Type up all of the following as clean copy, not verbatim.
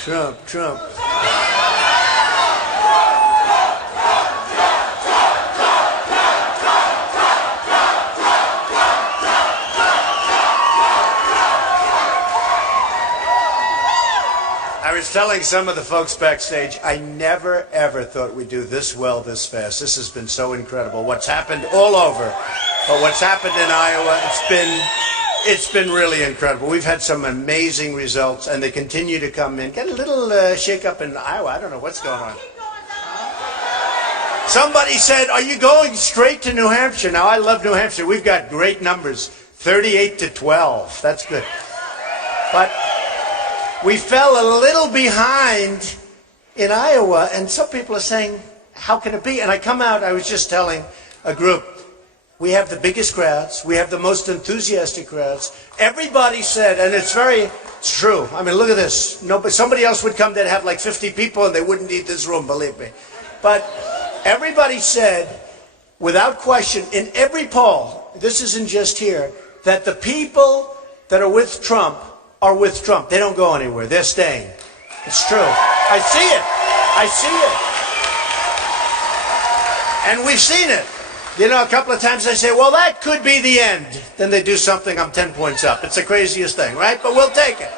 Trump. I was telling some of the folks backstage, I never, ever thought we'd do this well this fast. This has been so incredible. What's happened all over, but what's happened in Iowa, it's been really incredible. We've had some amazing results, and they continue to come in. Get a little shake-up in Iowa. I don't know what's going on. Somebody said, are you going straight to New Hampshire? Now, I love New Hampshire. We've got great numbers, 38-12. That's good. But we fell a little behind in Iowa, and some people are saying, how can it be? And I come out, I was just telling a group, we have the biggest crowds, we have the most enthusiastic crowds. Everybody said, and it's true. I mean, look at this. Somebody else would come, they'd have like 50 people, and they wouldn't need this room, believe me. But everybody said, without question, in every poll, this isn't just here, that the people that are with Trump are with Trump. They don't go anywhere. They're staying. It's true. I see it. I see it. And we've seen it. You know, a couple of times I say, well, that could be the end. Then they do something, I'm 10 points up. It's the craziest thing, right? But we'll take it.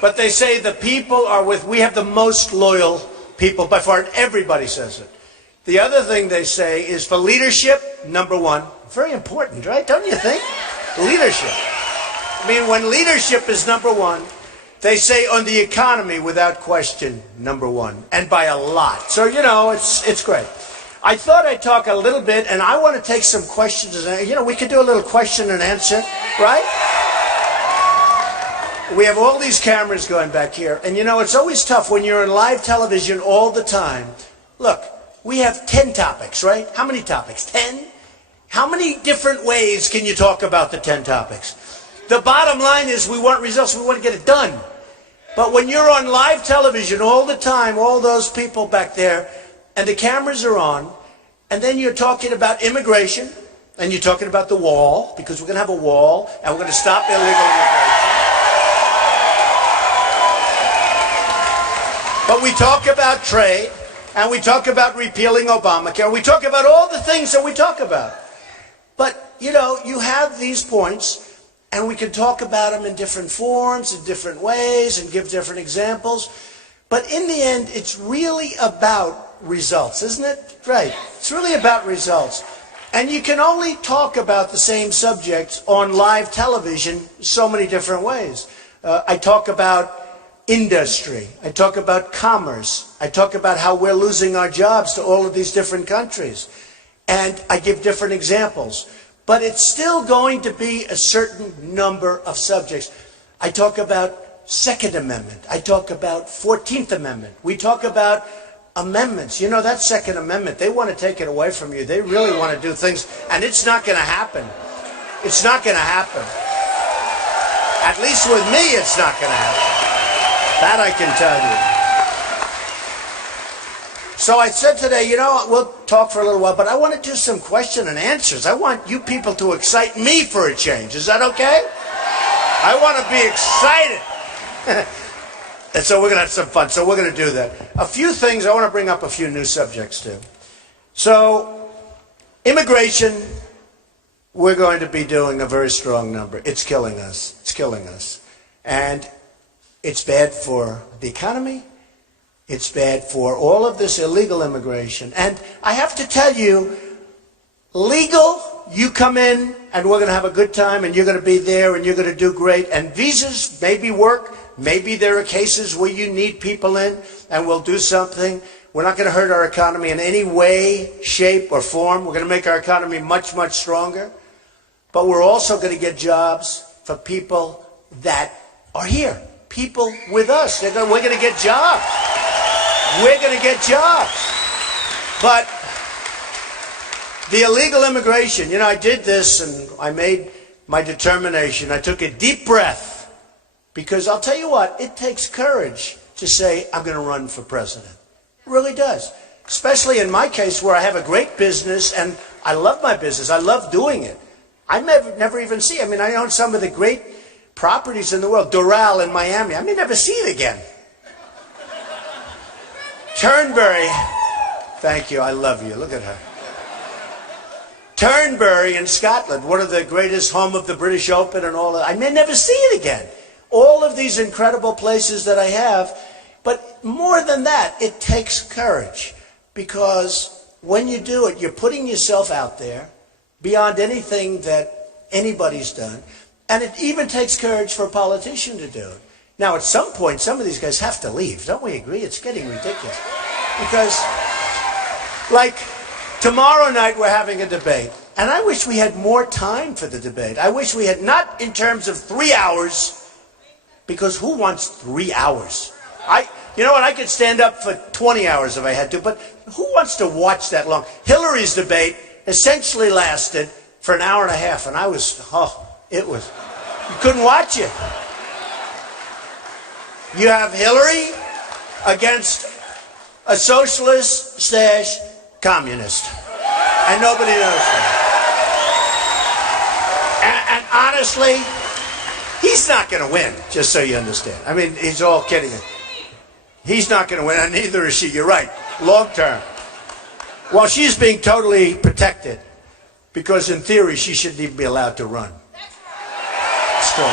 But they say the people are with, we have the most loyal people by far, and everybody says it. The other thing they say is for leadership, number one. Very important, right? Don't you think? Leadership. I mean, when leadership is number one, they say on the economy, without question, number one, and by a lot. So, you know, it's great. I thought I'd talk a little bit, and I want to take some questions. You know, we could do a little question and answer, right? We have all these cameras going back here, and you know, it's always tough when you're on live television all the time. Look, we have 10 topics, right? How many topics? 10? How many different ways can you talk about the 10 topics? The bottom line is we want results, we want to get it done. But when you're on live television all the time, all those people back there, and the cameras are on, and then you're talking about immigration, and you're talking about the wall, because we're going to have a wall, and we're going to stop illegal immigration. But we talk about trade, and we talk about repealing Obamacare, we talk about all the things that we talk about. But, you know, you have these points, and we can talk about them in different forms, in different ways, and give different examples. But in the end, it's really about results, isn't it? Right. It's really about results. And you can only talk about the same subjects on live television so many different ways. I talk about industry. I talk about commerce. I talk about how we're losing our jobs to all of these different countries. And I give different examples. But it's still going to be a certain number of subjects. I talk about Second Amendment. I talk about 14th Amendment. We talk about amendments. You know, that Second Amendment, they want to take it away from you. They really want to do things, and it's not going to happen. It's not going to happen. At least with me, it's not going to happen. That I can tell you. So I said today, you know, we'll talk for a little while, but I want to do some question and answers. I want you people to excite me for a change. Is that okay? I want to be excited. And so we're going to have some fun. So we're going to do that. A few things, I want to bring up a few new subjects too. So immigration, we're going to be doing a very strong number. It's killing us. It's killing us. And it's bad for the economy. It's bad for all of this illegal immigration. And I have to tell you, legal, you come in and we're going to have a good time and you're going to be there and you're going to do great. And visas maybe work. Maybe there are cases where you need people in and we'll do something. We're not going to hurt our economy in any way, shape, or form. We're going to make our economy much, much stronger. But we're also going to get jobs for people that are here. People with us. We're going to get jobs. We're going to get jobs. But the illegal immigration, you know, I did this and I made my determination. I took a deep breath because I'll tell you what, it takes courage to say, I'm going to run for president. It really does. Especially in my case where I have a great business and I love my business. I love doing it. I never even see it. I mean, I own some of the great properties in the world. Doral in Miami. I may never see it again. Turnberry, thank you, I love you, look at her. Turnberry in Scotland, one of the greatest, home of the British Open and all that. I may never see it again. All of these incredible places that I have. But more than that, it takes courage. Because when you do it, you're putting yourself out there beyond anything that anybody's done. And it even takes courage for a politician to do it. Now, at some point, some of these guys have to leave. Don't we agree? It's getting ridiculous. Because, like, tomorrow night we're having a debate. And I wish we had more time for the debate. I wish we had, not in terms of 3 hours, because who wants 3 hours? You know what, I could stand up for 20 hours if I had to, but who wants to watch that long? Hillary's debate essentially lasted for an hour and a half, and I was, you couldn't watch it. You have Hillary against a socialist slash communist, and nobody knows that. And honestly, he's not going to win, just so you understand. I mean, he's all kidding. He's not going to win, and neither is she. You're right. Long term. Well, she's being totally protected because, in theory, she shouldn't even be allowed to run. Still,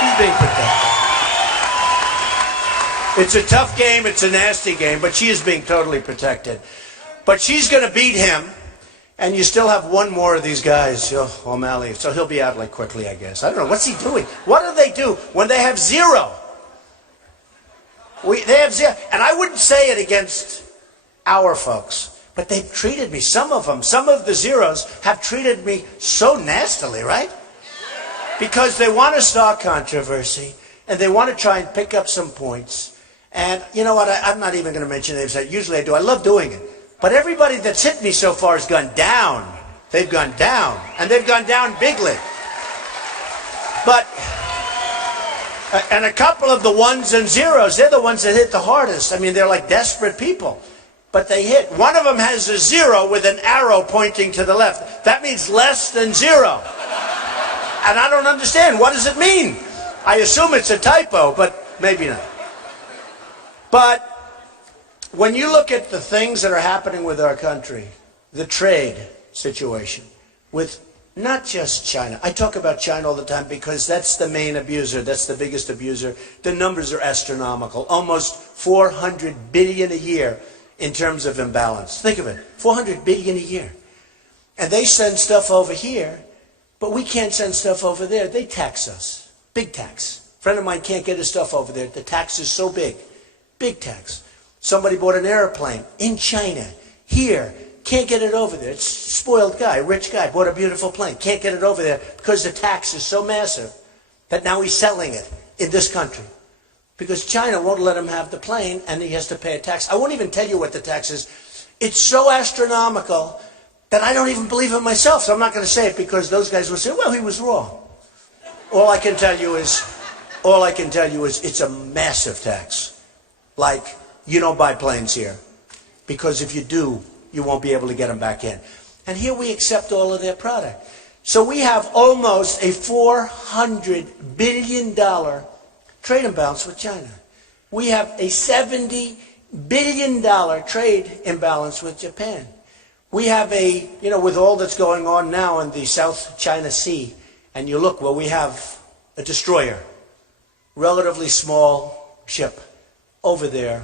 she's being protected. It's a tough game. It's a nasty game, but she is being totally protected. But she's going to beat him, and you still have one more of these guys, O'Malley. So he'll be out like quickly, I guess. I don't know. What's he doing? What do they do when they have zero? They have zero. And I wouldn't say it against our folks, but they've treated me, some of them, some of the zeros have treated me so nastily, right? Because they want to start controversy, and they want to try and pick up some points. And you know what? I'm not even going to mention names. Usually I do. I love doing it. But everybody that's hit me so far has gone down. They've gone down. And they've gone down bigly. But, and a couple of the ones and zeros, they're the ones that hit the hardest. I mean, they're like desperate people. But they hit. One of them has a zero with an arrow pointing to the left. That means less than zero. And I don't understand. What does it mean? I assume it's a typo, but maybe not. But when you look at the things that are happening with our country, the trade situation with not just China. I talk about China all the time because that's the main abuser. That's the biggest abuser. The numbers are astronomical. Almost 400 billion a year in terms of imbalance. Think of it. 400 billion a year. And they send stuff over here, but we can't send stuff over there. They tax us. Big tax. A friend of mine can't get his stuff over there. The tax is so big. Big tax. Somebody bought an airplane in China. Here. Can't get it over there. It's a spoiled guy, rich guy, bought a beautiful plane. Can't get it over there because the tax is so massive that now he's selling it in this country. Because China won't let him have the plane and he has to pay a tax. I won't even tell you what the tax is. It's so astronomical that I don't even believe it myself. So I'm not going to say it because those guys will say, well, he was wrong. All I can tell you is it's a massive tax. Like, you don't buy planes here. Because if you do, you won't be able to get them back in. And here we accept all of their product. So we have almost a $400 billion trade imbalance with China. We have a $70 billion trade imbalance with Japan. We have a, with all that's going on now in the South China Sea, and you look, well, we have a destroyer, relatively small ship over there.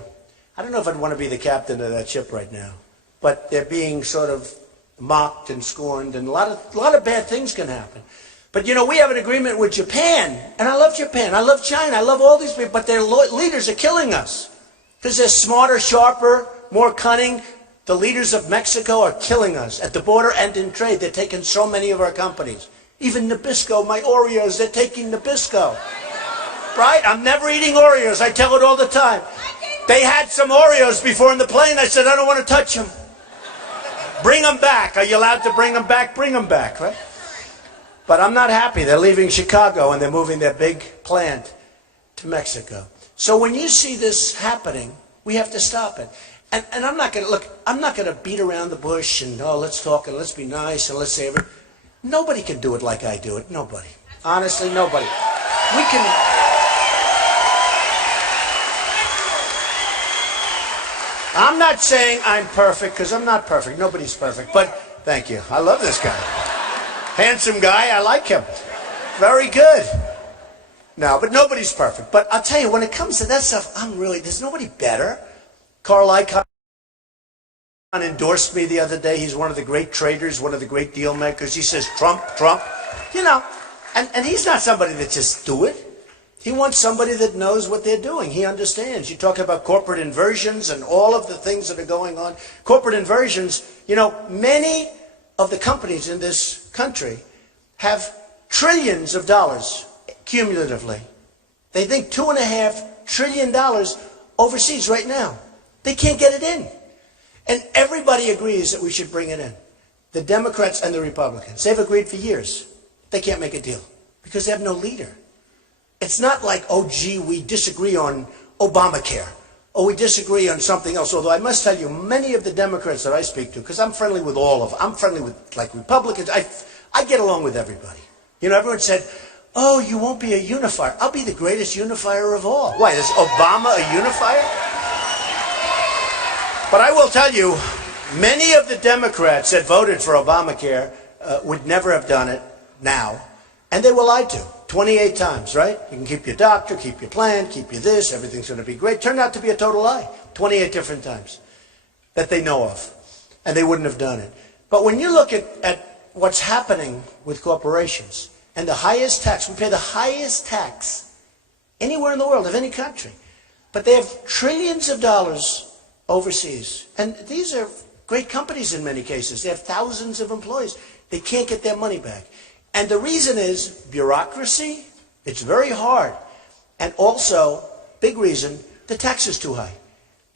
I don't know if I'd want to be the captain of that ship right now. But they're being sort of mocked and scorned, and a lot of bad things can happen. But we have an agreement with Japan, and I love Japan, I love China, I love all these people, but their leaders are killing us. Because they're smarter, sharper, more cunning. The leaders of Mexico are killing us at the border and in trade. They're taking so many of our companies. Even Nabisco, my Oreos, they're taking Nabisco. Right? I'm never eating Oreos, I tell it all the time. They had some Oreos before in the plane, I said, I don't want to touch them. Bring them back. Are you allowed to bring them back? Bring them back, right? But I'm not happy. They're leaving Chicago and they're moving their big plant to Mexico. So when you see this happening, we have to stop it. And I'm not going to, I'm not going to beat around the bush and, let's talk and let's be nice and let's say everything. Nobody can do it like I do it. Nobody. Honestly, nobody. We can... I'm not saying I'm perfect, because I'm not perfect. Nobody's perfect. But thank you. I love this guy. Handsome guy. I like him. Very good. No, but nobody's perfect. But I'll tell you, when it comes to that stuff, there's nobody better. Carl Icahn endorsed me the other day. He's one of the great traders, one of the great deal makers. He says, Trump, Trump. You know, and he's not somebody that just do it. He wants somebody that knows what they're doing. He understands. You talk about corporate inversions and all of the things that are going on. Corporate inversions, you know, many of the companies in this country have trillions of dollars cumulatively. They think $2.5 trillion overseas right now. They can't get it in. And everybody agrees that we should bring it in. The Democrats and the Republicans. They've agreed for years. They can't make a deal because they have no leader. It's not like, oh, gee, we disagree on Obamacare, or we disagree on something else. Although I must tell you, many of the Democrats that I speak to, because I'm friendly with all of them, I'm friendly with, like, Republicans. I get along with everybody. You know, everyone said, oh, you won't be a unifier. I'll be the greatest unifier of all. Why, is Obama a unifier? But I will tell you, many of the Democrats that voted for Obamacare would never have done it now, and they were lied to 28 times, right? You can keep your doctor, keep your plan, keep your this, everything's going to be great. Turned out to be a total lie 28 different times that they know of, and they wouldn't have done it. But when you look at what's happening with corporations and the highest tax, we pay the highest tax anywhere in the world of any country, but they have trillions of dollars overseas. And these are great companies in many cases. They have thousands of employees. They can't get their money back. And the reason is bureaucracy. It's very hard. And also, big reason, the tax is too high.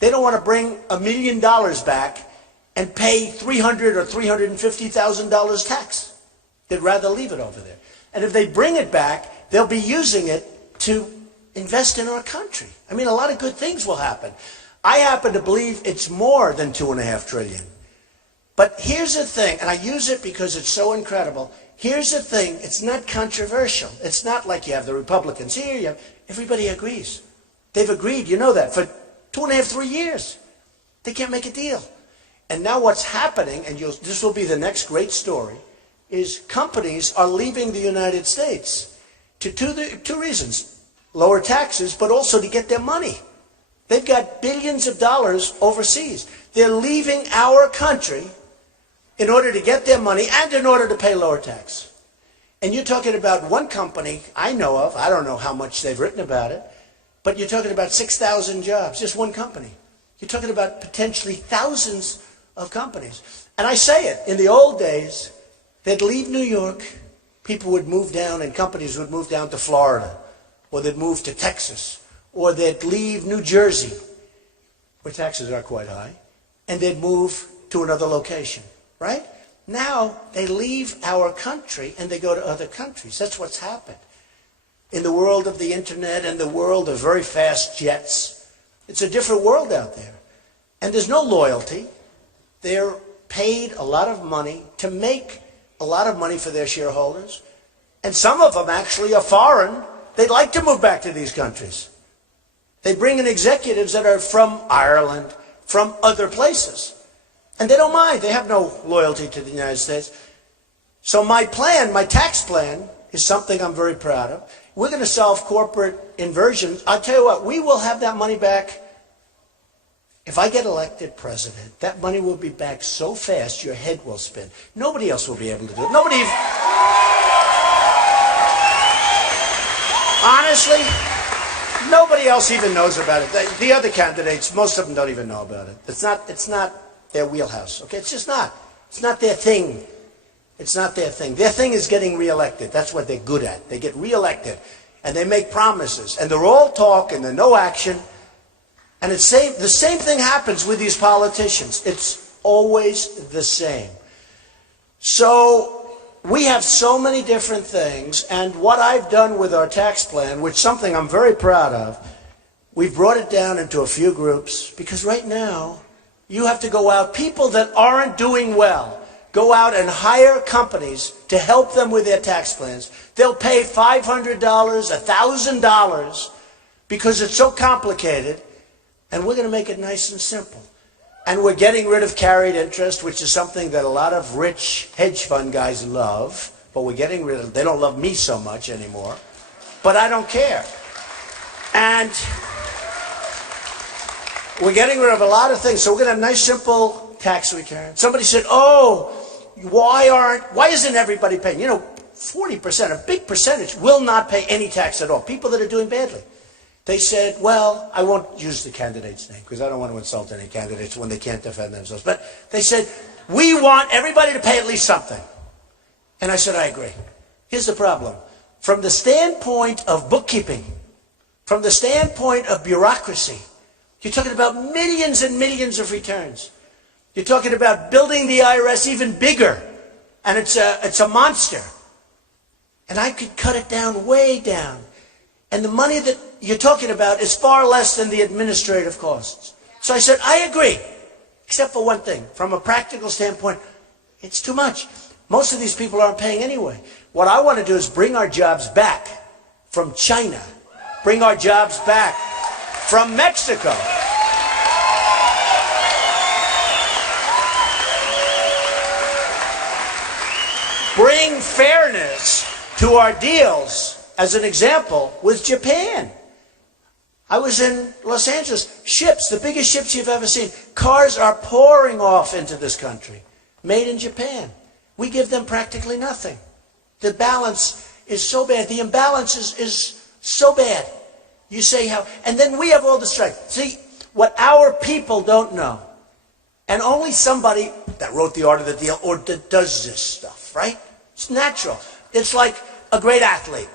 They don't want to bring $1 million back and pay $300,000 or $350,000 tax. They'd rather leave it over there. And if they bring it back, they'll be using it to invest in our country. I mean, a lot of good things will happen. I happen to believe it's more than $2.5 trillion. But here's the thing, and I use it because it's so incredible. Here's the thing, it's not controversial. It's not like you have the Republicans here. Everybody agrees. They've agreed, you know that, for 2.5, 3 years. They can't make a deal. And now what's happening, and this will be the next great story, is companies are leaving the United States to two reasons. Lower taxes, but also to get their money. They've got billions of dollars overseas. They're leaving our country in order to get their money and in order to pay lower tax. And you're talking about one company I know of, I don't know how much they've written about it, but you're talking about 6,000 jobs, just one company. You're talking about potentially thousands of companies. And I say it, in the old days, they'd leave New York, people would move down and companies would move down to Florida, or they'd move to Texas, or they'd leave New Jersey, where taxes are quite high, and they'd move to another location, right? Now, they leave our country and they go to other countries. That's what's happened. In the world of the internet and the world of very fast jets, it's a different world out there. And there's no loyalty. They're paid a lot of money to make a lot of money for their shareholders. And some of them actually are foreign. They'd like to move back to these countries. They bring in executives that are from Ireland, from other places. And they don't mind. They have no loyalty to the United States. So my plan, my tax plan, is something I'm very proud of. We're going to solve corporate inversions. I'll tell you what, we will have that money back. If I get elected president, that money will be back so fast your head will spin. Nobody else will be able to do it. Nobody. Honestly, nobody else even knows about it. The other candidates, most of them don't even know about it. It's not their wheelhouse. Okay, it's just not. It's not their thing. It's not their thing. Their thing is getting reelected. That's what they're good at. They get reelected, and they make promises, and they're all talk and they're no action. And the same thing happens with these politicians. It's always the same. So we have so many different things, and what I've done with our tax plan, which is something I'm very proud of, we've brought it down into a few groups, because right now you have to go out, people that aren't doing well, go out and hire companies to help them with their tax plans. They'll pay $500, $1,000, because it's so complicated, and we're going to make it nice and simple. And we're getting rid of carried interest, which is something that a lot of rich hedge fund guys love. But we're getting rid of, they don't love me so much anymore. But I don't care. And we're getting rid of a lot of things. So we're going to have a nice, simple tax return. Somebody said, oh, why isn't everybody paying? You know, 40%, a big percentage, will not pay any tax at all. People that are doing badly. They said, well, I won't use the candidate's name because I don't want to insult any candidates when they can't defend themselves. But they said, we want everybody to pay at least something. And I said, I agree. Here's the problem. From the standpoint of bookkeeping, from the standpoint of bureaucracy, you're talking about millions and millions of returns. You're talking about building the IRS even bigger. And it's a monster. And I could cut it down, way down. And the money that you're talking about is far less than the administrative costs. So I said, I agree, except for one thing. From a practical standpoint, it's too much. Most of these people aren't paying anyway. What I want to do is bring our jobs back from China. Bring our jobs back from Mexico. Bring fairness to our deals, as an example, with Japan. I was in Los Angeles. Ships, the biggest ships you've ever seen. Cars are pouring off into this country, made in Japan. We give them practically nothing. The balance is so bad. The imbalance is so bad. You say how, and then we have all the strength. See, what our people don't know, and only somebody that wrote the art of the deal or that does this stuff, right? It's natural. It's like a great athlete,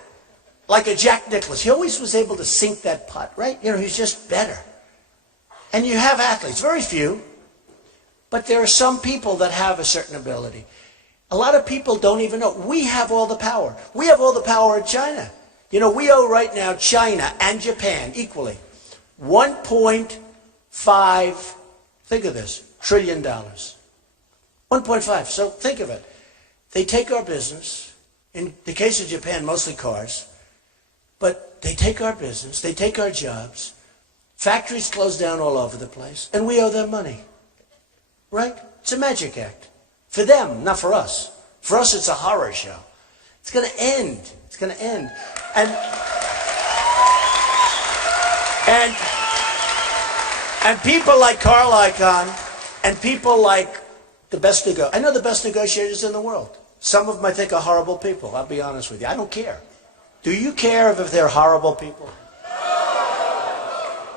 like a Jack Nicklaus. He always was able to sink that putt, right? You know, he's just better. And you have athletes, very few, but there are some people that have a certain ability. A lot of people don't even know. We have all the power. We have all the power in China. You know, we owe right now China and Japan equally $1.5, think of this, trillion dollars. 1.5, so think of it. They take our business, in the case of Japan, mostly cars, but they take our business, they take our jobs, factories close down all over the place, and we owe them money. Right? It's a magic act. For them, not for us. For us, it's a horror show. It's going to end. It's going to end. And people like Carl Icahn and people like the best I know the best negotiators in the world. Some of them I think are horrible people. I'll be honest with you. I don't care. Do you care if they're horrible people?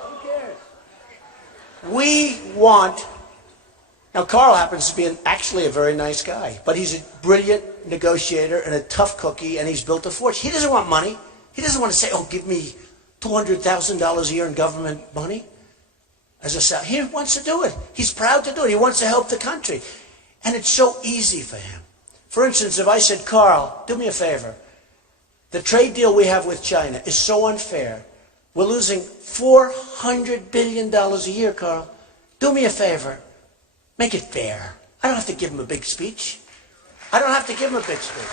Who cares? We want... Now, Carl happens to be actually a very nice guy, but he's a brilliant negotiator and a tough cookie, and he's built a fortune. He doesn't want money. He doesn't want to say, oh, give me $200,000 a year in government money. He wants to do it. He's proud to do it. He wants to help the country. And it's so easy for him. For instance, if I said, Carl, do me a favor. The trade deal we have with China is so unfair. We're losing $400 billion a year, Carl. Do me a favor. Make it fair. I don't have to give him a big speech. I don't have to give him a big speech.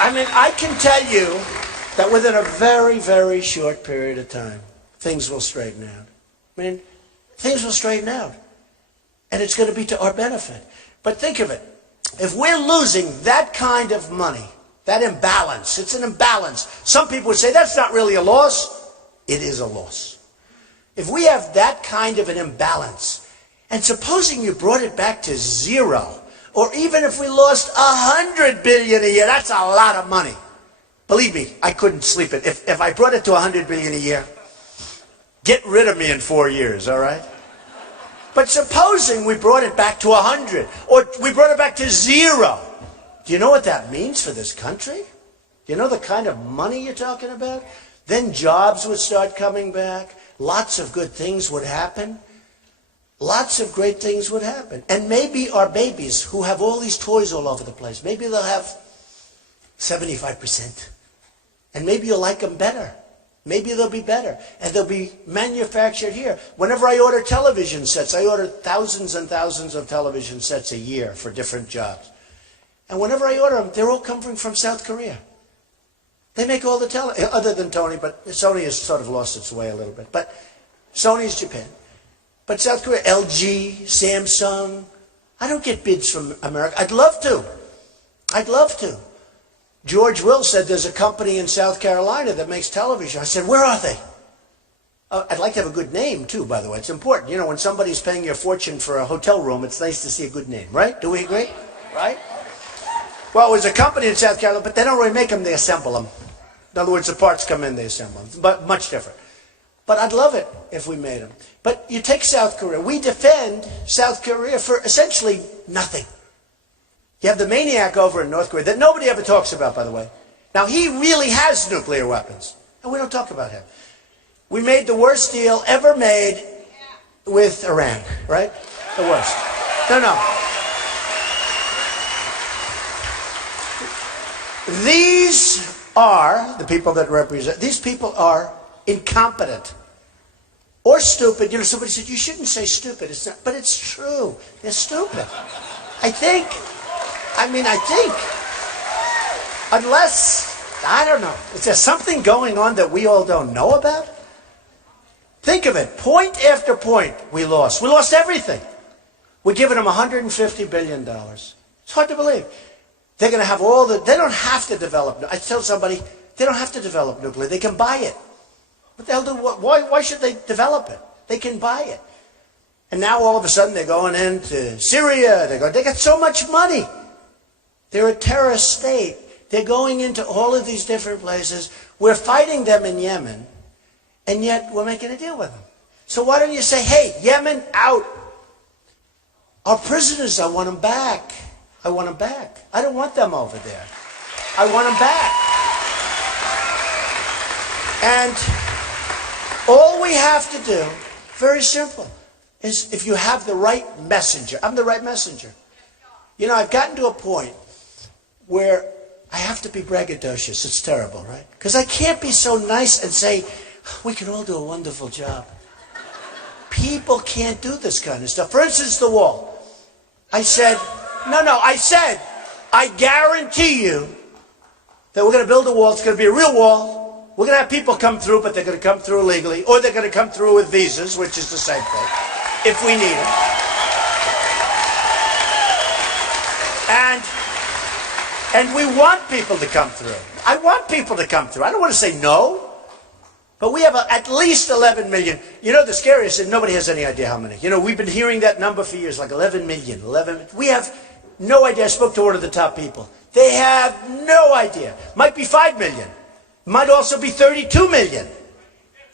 I mean, I can tell you that within a very, very short period of time, things will straighten out. I mean, things will straighten out. And it's going to be to our benefit. But think of it. If we're losing that kind of money, that imbalance, it's an imbalance. Some people would say that's not really a loss. It is a loss. If we have that kind of an imbalance, and supposing you brought it back to zero, or even if we lost $100 billion a year, that's a lot of money. Believe me, I couldn't sleep it. If I brought it to $100 billion a year, get rid of me in 4 years, all right? But supposing we brought it back to 100, or we brought it back to zero, do you know what that means for this country? Do you know the kind of money you're talking about? Then jobs would start coming back. Lots of good things would happen. Lots of great things would happen. And maybe our babies who have all these toys all over the place, maybe they'll have 75%. And maybe you'll like them better. Maybe they'll be better. And they'll be manufactured here. Whenever I order television sets, I order thousands and thousands of television sets a year for different jobs. And whenever I order them, they're all coming from South Korea. They make all the television, other than Tony, but Sony has sort of lost its way a little bit. But Sony's Japan. But South Korea, LG, Samsung, I don't get bids from America. I'd love to. I'd love to. George Will said there's a company in South Carolina that makes television. I said, where are they? I'd like to have a good name, too, by the way. It's important. You know, when somebody's paying you a fortune for a hotel room, it's nice to see a good name, right? Do we agree? Right? Well, it was a company in South Carolina, but they don't really make them, they assemble them. In other words, the parts come in, they assemble them. But much different. But I'd love it if we made them. But you take South Korea. We defend South Korea for essentially nothing. You have the maniac over in North Korea that nobody ever talks about, by the way. Now, he really has nuclear weapons. And we don't talk about him. We made the worst deal ever made with Iran, right? The worst. No. These are the people that represent. These people are incompetent or stupid. You know, somebody said, you shouldn't say stupid. It's not, but it's true. They're stupid. I think. Unless, I don't know. Is there something going on that we all don't know about? Think of it. Point after point, we lost. We lost everything. We're giving them $150 billion. It's hard to believe. They're going to have all the... They don't have to develop... I tell somebody, they don't have to develop nuclear. They can buy it. What the hell do... Why should they develop it? They can buy it. And now all of a sudden they're going into Syria. They got so much money. They're a terrorist state. They're going into all of these different places. We're fighting them in Yemen, and yet we're making a deal with them. So why don't you say, hey, Yemen, out. Our prisoners, I want them back. I want them back. I don't want them over there. I want them back. And all we have to do, very simple, is if you have the right messenger. I'm the right messenger. You know, I've gotten to a point where I have to be braggadocious. It's terrible, right? Because I can't be so nice and say, we can all do a wonderful job. People can't do this kind of stuff. For instance, the wall. I said, I guarantee you that we're going to build a wall. It's going to be a real wall. We're going to have people come through, but they're going to come through illegally, or they're going to come through with visas, which is the same thing, if we need it. And we want people to come through. I want people to come through. I don't want to say no. But we have at least 11 million. You know, the scariest is nobody has any idea how many. You know, we've been hearing that number for years, like 11 million. We have no idea. I spoke to one of the top people. They have no idea. Might be 5 million. Might also be 32 million.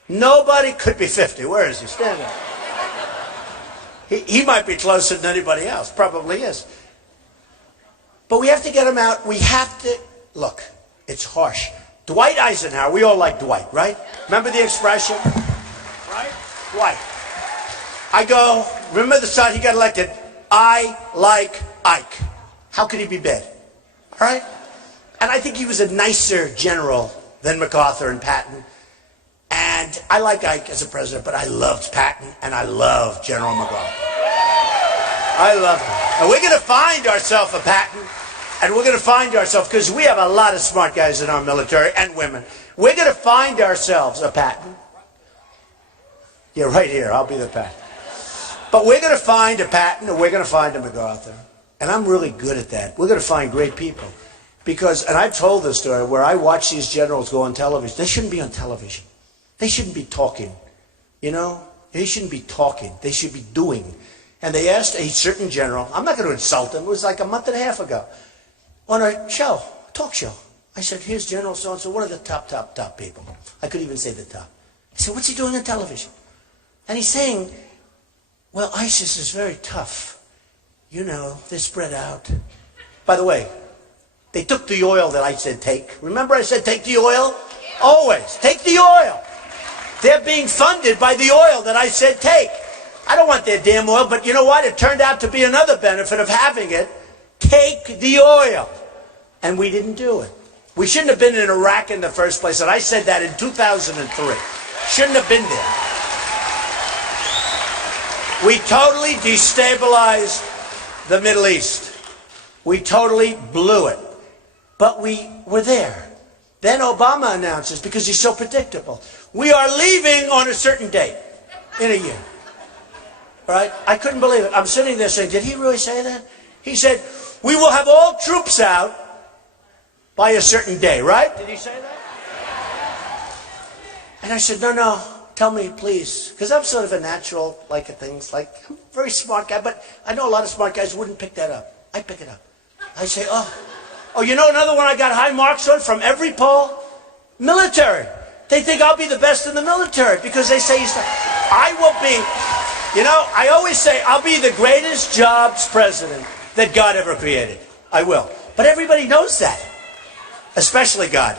Nobody could be 50. Where is he? Stand up. He might be closer than anybody else. Probably is. But we have to get him out. We have to... Look, it's harsh. Dwight Eisenhower, we all like Dwight, right? Remember the expression? Right? Dwight. I go, remember the time he got elected? I like Ike. How could he be bad? All right? And I think he was a nicer general than MacArthur and Patton. And I like Ike as a president, but I loved Patton and I loved General MacArthur. I love him. And we're going to find ourselves a Patton. And we're going to find ourselves, because we have a lot of smart guys in our military and women. We're going to find ourselves a Patton. Yeah, right here. I'll be the Patton. But we're going to find a Patton, or we're going to find a MacArthur. And I'm really good at that. We're going to find great people. Because, and I've told this story, where I watch these generals go on television. They shouldn't be on television. They shouldn't be talking. You know? They shouldn't be talking. They should be doing. And they asked a certain general, I'm not going to insult him, it was like a month and a half ago, on a show, talk show. I said, here's General so-and-so, one of the top people. I couldn't even say the top. I said, what's he doing on television? And he's saying, well, ISIS is very tough. You know, they're spread out. By the way, they took the oil that I said take. Remember I said take the oil? Always, take the oil. They're being funded by the oil that I said take. I don't want their damn oil, but you know what? It turned out to be another benefit of having it. Take the oil. And we didn't do it. We shouldn't have been in Iraq in the first place. And I said that in 2003. Shouldn't have been there. We totally destabilized the Middle East. We totally blew it. But we were there. Then Obama announces, because he's so predictable, we are leaving on a certain date in a year. Right? I couldn't believe it. I'm sitting there saying, did he really say that? He said, we will have all troops out by a certain day, right? Did he say that? And I said, no, tell me, please. Because I'm sort of a natural, like at things, like, I'm a very smart guy, but I know a lot of smart guys wouldn't pick that up. I pick it up. I say, oh, you know another one I got high marks on from every poll? Military. They think I'll be the best in the military because they say I will be, you know, I always say I'll be the greatest jobs president that God ever created. I will. But everybody knows that. Especially God.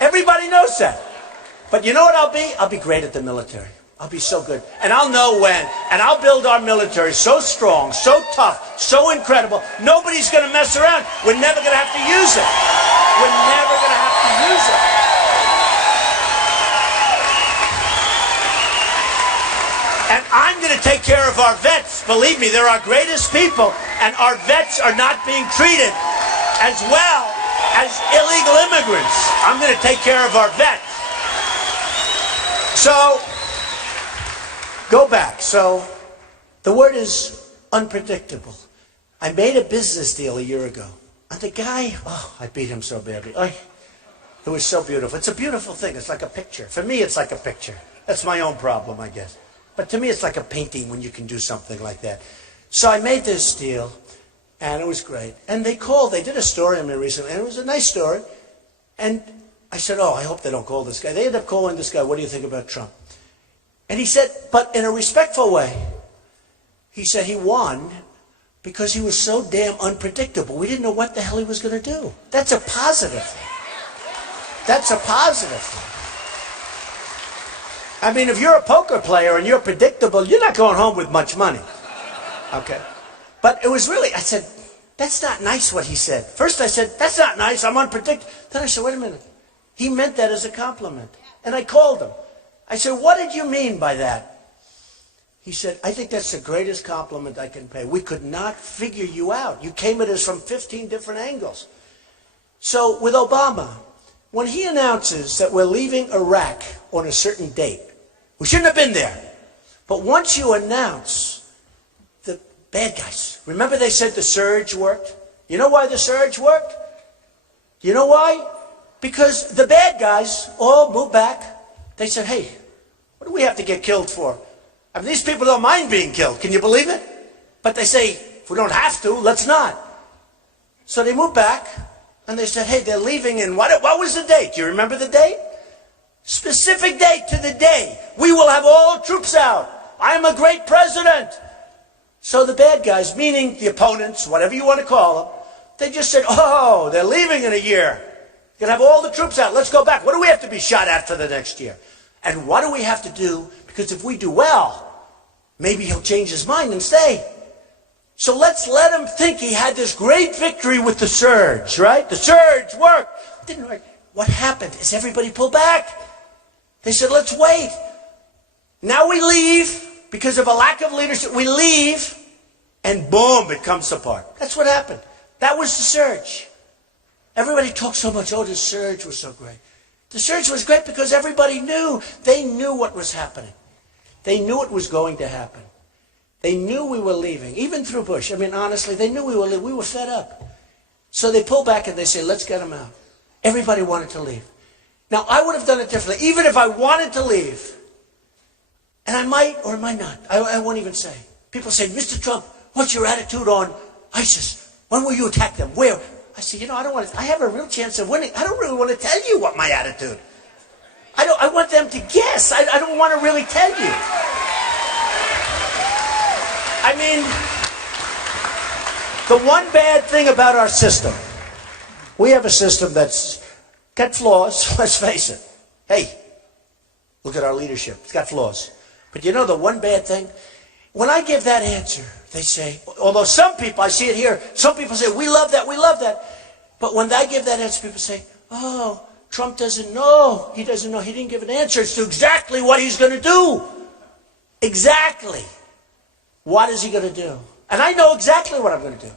Everybody knows that. But you know what I'll be? I'll be great at the military. I'll be so good. And I'll know when. And I'll build our military so strong, so tough, so incredible. Nobody's going to mess around. We're never going to have to use it. We're never going to have to use it. And I'm going to take care of our vets. Believe me, they're our greatest people. And our vets are not being treated as well as illegal immigrants. I'm going to take care of our vets. So, go back. So, the word is unpredictable. I made a business deal a year ago. And the guy, I beat him so badly. It was so beautiful. It's a beautiful thing. It's like a picture. For me, it's like a picture. That's my own problem, I guess. But to me, it's like a painting when you can do something like that. So I made this deal, and it was great. And they did a story on me recently, and it was a nice story. And I said, I hope they don't call this guy. They ended up calling this guy, what do you think about Trump? And he said, but in a respectful way, he said he won because he was so damn unpredictable. We didn't know what the hell he was going to do. That's a positive thing. That's a positive thing. I mean, if you're a poker player and you're predictable, you're not going home with much money. Okay? But it was really, I said, that's not nice what he said. First I said, that's not nice, I'm unpredictable. Then I said, wait a minute. He meant that as a compliment. And I called him. I said, what did you mean by that? He said, I think that's the greatest compliment I can pay. We could not figure you out. You came at us from 15 different angles. So with Obama, when he announces that we're leaving Iraq on a certain date, we shouldn't have been there. But once you announce the bad guys, remember they said the surge worked? You know why the surge worked? You know why? Because the bad guys all moved back. They said, hey, what do we have to get killed for? I mean, these people don't mind being killed. Can you believe it? But they say, if we don't have to, let's not. So they moved back, and they said, hey, they're leaving in, what was the date? Do you remember the date? Specific date to the day. We will have all troops out. I am a great president. So the bad guys, meaning the opponents, whatever you want to call them, they just said, they're leaving in a year. You're going to have all the troops out. Let's go back. What do we have to be shot at for the next year? And what do we have to do? Because if we do well, maybe he'll change his mind and stay. So let's let him think he had this great victory with the surge, right? The surge worked. It didn't work. What happened is everybody pulled back. They said, let's wait. Now we leave because of a lack of leadership. We leave, and boom, it comes apart. That's what happened. That was the surge. Everybody talks so much, the surge was so great. The surge was great because everybody knew. They knew what was happening. They knew it was going to happen. They knew we were leaving, even through Bush. I mean, honestly, they knew we were leaving. We were fed up. So they pull back and they say, let's get them out. Everybody wanted to leave. Now, I would have done it differently, even if I wanted to leave. And I might or might not. I won't even say. People say, Mr. Trump, what's your attitude on ISIS? When will you attack them? Where? I said, I don't want to. I have a real chance of winning. I don't really want to tell you what my attitude. I want them to guess. I don't want to really tell you. I mean, the one bad thing about our system, we have a system that's got flaws, let's face it. Hey, look at our leadership. It's got flaws. But you know the one bad thing? When I give that answer, they say, although some people, I see it here, some people say, we love that, we love that. But when I give that answer, people say, Trump doesn't know. He doesn't know. He didn't give an answer as to exactly what he's going to do. Exactly. What is he going to do? And I know exactly what I'm going to do.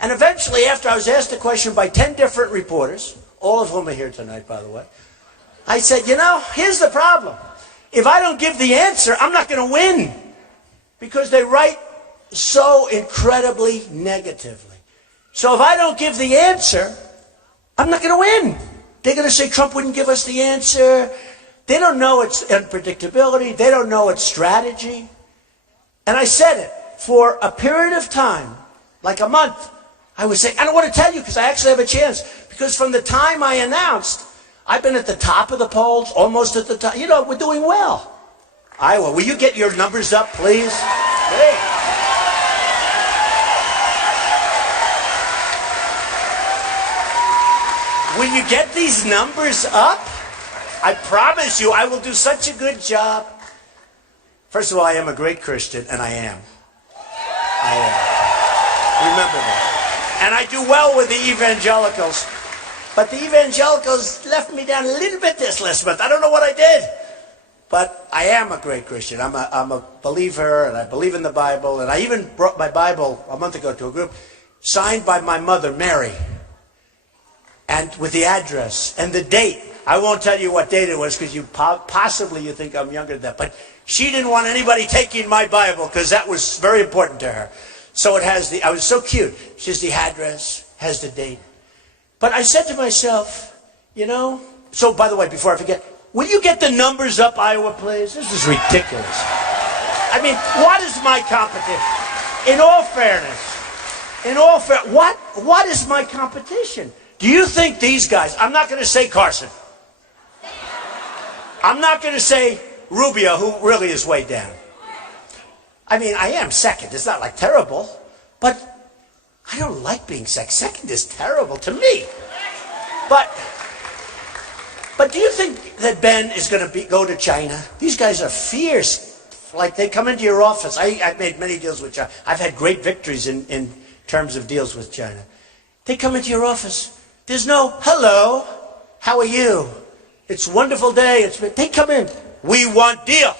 And eventually, after I was asked the question by 10 different reporters, all of whom are here tonight, by the way. I said, you know, here's the problem. If I don't give the answer, I'm not going to win. Because they write so incredibly negatively. So if I don't give the answer, I'm not going to win. They're going to say Trump wouldn't give us the answer. They don't know its unpredictability. They don't know its strategy. And I said it for a period of time, like a month. I would say, I don't want to tell you because I actually have a chance. Because from the time I announced, I've been at the top of the polls, almost at the top. You know, we're doing well. Iowa, will you get your numbers up, please? Hey. Will you get these numbers up? I promise you, I will do such a good job. First of all, I am a great Christian, and I am. I am. Remember that. And I do well with the evangelicals. But the evangelicals left me down a little bit this last month. I don't know what I did. But I am a great Christian. I'm a believer, and I believe in the Bible. And I even brought my Bible a month ago to a group signed by my mother, Mary, and with the address and the date. I won't tell you what date it was because you possibly you think I'm younger than that. But she didn't want anybody taking my Bible because that was very important to her. So it has I was so cute. She has the address, has the date. But I said to myself, you know, so by the way, before I forget, will you get the numbers up, Iowa, please? This is ridiculous. I mean, what is my competition? In all fairness, what is my competition? Do you think these guys, I'm not going to say Carson. I'm not going to say Rubio, who really is way down. I mean, I am second. It's not like terrible, but I don't like being second. Second is terrible to me. But do you think that Ben is going to go to China? These guys are fierce. Like they come into your office. I've made many deals with China. I've had great victories in terms of deals with China. They come into your office. There's no, hello, how are you? It's a wonderful day. They come in. We want deal.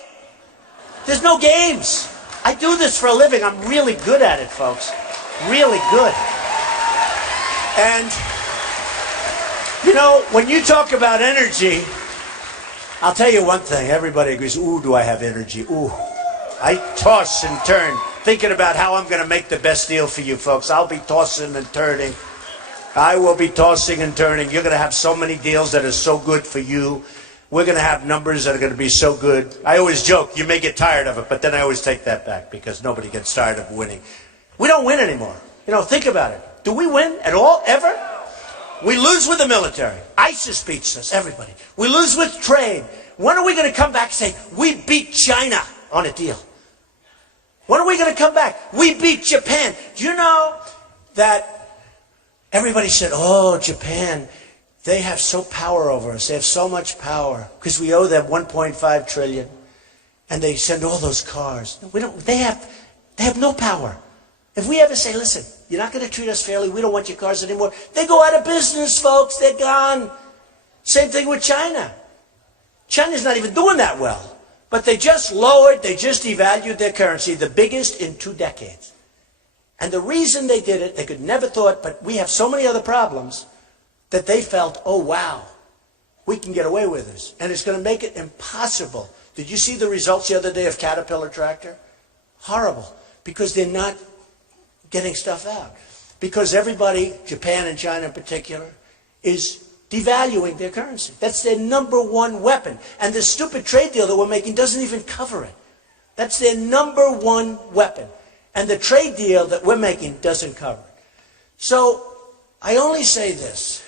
There's no games. I do this for a living. I'm really good at it, folks. Really good. And, you know, when you talk about energy, I'll tell you one thing. Everybody agrees, ooh, do I have energy? Ooh. I toss and turn, thinking about how I'm going to make the best deal for you, folks. I'll be tossing and turning. I will be tossing and turning. You're going to have so many deals that are so good for you. We're going to have numbers that are going to be so good. I always joke, you may get tired of it, but then I always take that back because nobody gets tired of winning. We don't win anymore. You know, think about it. Do we win at all, ever? We lose with the military. ISIS beats us, everybody. We lose with trade. When are we going to come back and say, we beat China on a deal? When are we going to come back? We beat Japan. Do you know that everybody said, oh, Japan, they have so power over us. They have so much power because we owe them 1.5 trillion. And they send all those cars. We don't, they have no power. If we ever say, listen, you're not going to treat us fairly, we don't want your cars anymore, they go out of business, folks. They're gone. Same thing with China. China's not even doing that well. But they just devalued their currency, the biggest in 2 decades. And the reason they did it, they could never thought, but we have so many other problems that they felt, oh, wow, we can get away with this. And it's going to make it impossible. Did you see the results the other day of Caterpillar Tractor? Horrible. Because they're not getting stuff out. Because everybody, Japan and China in particular, is devaluing their currency. That's their #1 weapon. And the stupid trade deal that we're making doesn't even cover it. That's their #1 weapon. And the trade deal that we're making doesn't cover it. So I only say this.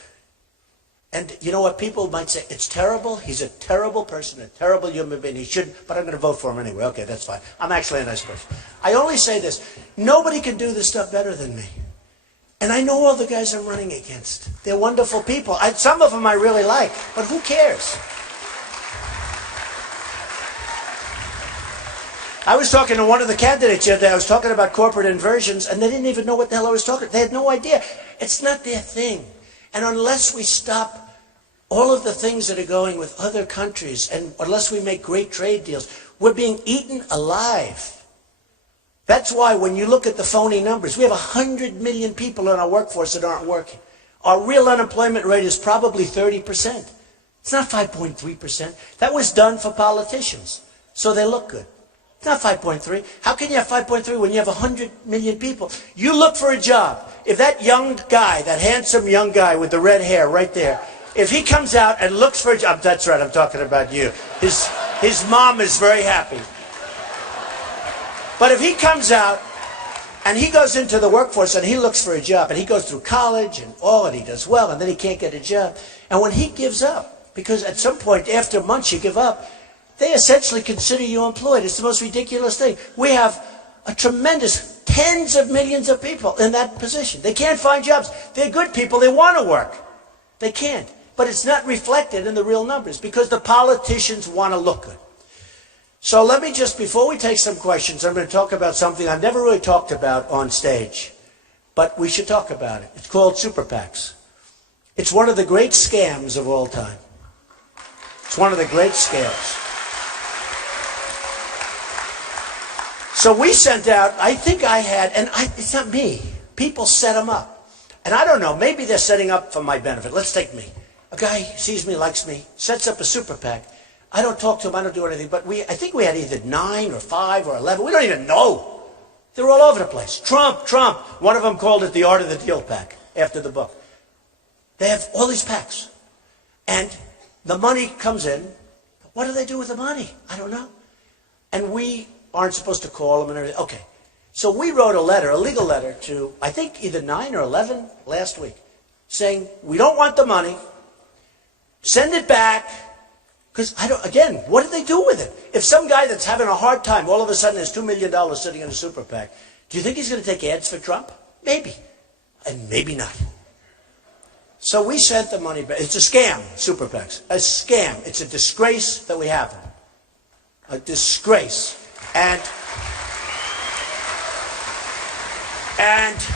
And you know what? People might say, it's terrible. He's a terrible person, a terrible human being. He shouldn't, but I'm going to vote for him anyway. Okay, that's fine. I'm actually a nice person. I only say this. Nobody can do this stuff better than me. And I know all the guys I'm running against. They're wonderful people. Some of them I really like, but who cares? I was talking to one of the candidates the other day. I was talking about corporate inversions, and they didn't even know what the hell I was talking about. They had no idea. It's not their thing. And unless we stop all of the things that are going with other countries, and unless we make great trade deals, we're being eaten alive. That's why when you look at the phony numbers, we have 100 million people in our workforce that aren't working. Our real unemployment rate is probably 30%. It's not 5.3%. That was done for politicians, so they look good. It's not 5.3. How can you have 5.3 when you have 100 million people? You look for a job. If that young guy, that handsome young guy with the red hair right there, if he comes out and looks for a job, that's right, I'm talking about you. His mom is very happy. But if he comes out and he goes into the workforce and he looks for a job and he goes through college and all and he does well and then he can't get a job. And when he gives up, because at some point after months you give up, they essentially consider you employed. It's the most ridiculous thing. We have a tremendous tens of millions of people in that position. They can't find jobs. They're good people. They want to work. They can't. But it's not reflected in the real numbers because the politicians want to look good. So let me just, before we take some questions, I'm going to talk about something I've never really talked about on stage, but we should talk about it. It's called super PACs. It's one of the great scams of all time. It's one of the great scams. So we sent out, I think I had, and it's not me, people set them up. And I don't know, maybe they're setting up for my benefit. Let's take me. A guy sees me, likes me, sets up a super PAC. I don't talk to him, I don't do anything, but I think we had either 9 or 5 or 11. We don't even know. They're all over the place. Trump. One of them called it the Art of the Deal PAC after the book. They have all these PACs. And the money comes in. What do they do with the money? I don't know. And we aren't supposed to call them and everything. Okay. So we wrote a letter, a legal letter to, I think either 9 or 11 last week, saying, we don't want the money. Send it back. Because, again, what do they do with it? If some guy that's having a hard time, all of a sudden has $2 million sitting in a super PAC, do you think he's going to take ads for Trump? Maybe. And maybe not. So we sent the money back. It's a scam, super PACs. A scam. It's a disgrace that we have them. A disgrace. And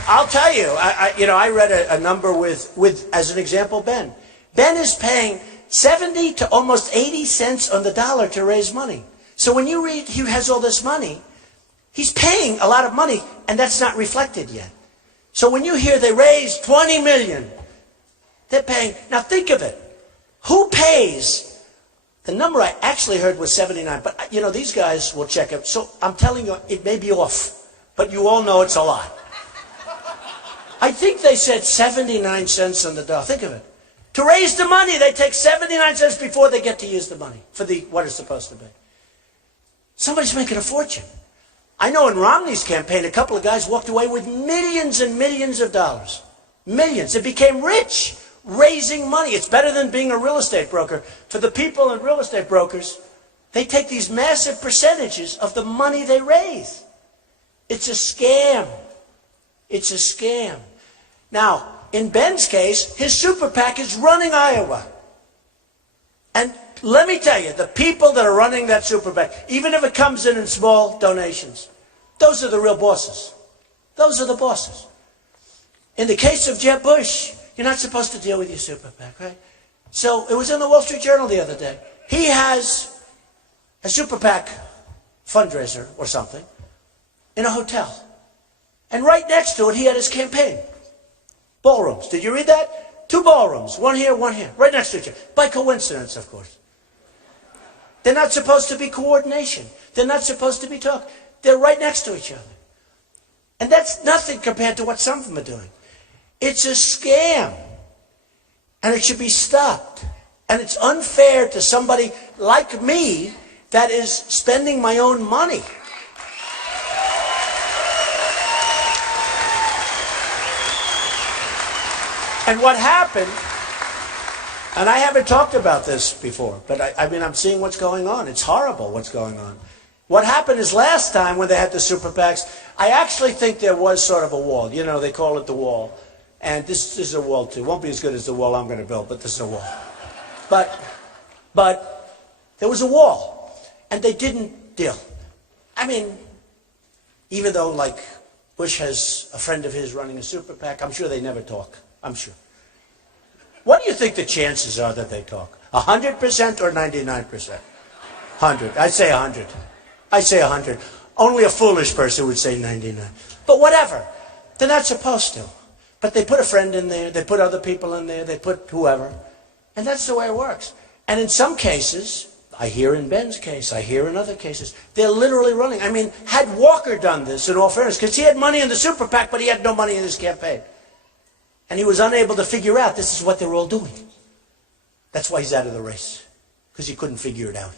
I'll tell you, I read a number with, as an example, Ben. Ben is paying 70 to almost 80 cents on the dollar to raise money. So when you read he has all this money, he's paying a lot of money, and that's not reflected yet. So when you hear they raised 20 million, they're paying. Now think of it. Who pays? The number I actually heard was 79, but these guys will check it. So I'm telling you, it may be off, but you all know it's a lot. I think they said 79 cents on the dollar. Think of it. To raise the money, they take 79 cents before they get to use the money for what it's supposed to be. Somebody's making a fortune. I know in Romney's campaign, a couple of guys walked away with millions and millions of dollars. Millions. They became rich raising money. It's better than being a real estate broker. For the people in real estate brokers, they take these massive percentages of the money they raise. It's a scam. It's a scam. Now, in Ben's case, his super PAC is running Iowa. And let me tell you, the people that are running that super PAC, even if it comes in small donations, those are the real bosses. Those are the bosses. In the case of Jeb Bush, you're not supposed to deal with your super PAC, right? So it was in the Wall Street Journal the other day. He has a super PAC fundraiser or something in a hotel. And right next to it, he had his campaign. Ballrooms. Did you read that? 2 ballrooms. One here, right next to each other. By coincidence, of course. They're not supposed to be coordination. They're not supposed to be talk. They're right next to each other. And that's nothing compared to what some of them are doing. It's a scam. And it should be stopped. And it's unfair to somebody like me that is spending my own money. And what happened, and I haven't talked about this before, but I'm seeing what's going on. It's horrible what's going on. What happened is last time when they had the super PACs, I actually think there was sort of a wall. They call it the wall. And this is a wall too. It won't be as good as the wall I'm going to build, but this is a wall. But there was a wall. And they didn't deal. Even though like Bush has a friend of his running a super PAC, I'm sure they never talk. I'm sure. What do you think the chances are that they talk? 100% or 99%? 100. I say 100. I say 100. Only a foolish person would say 99. But whatever. They're not supposed to. But they put a friend in there, they put other people in there, they put whoever. And that's the way it works. And in some cases, I hear in Ben's case, I hear in other cases, they're literally running. I mean, had Walker done this, in all fairness, because he had money in the super PAC, but he had no money in his campaign. And he was unable to figure out this is what they're all doing. That's why he's out of the race, because he couldn't figure it out.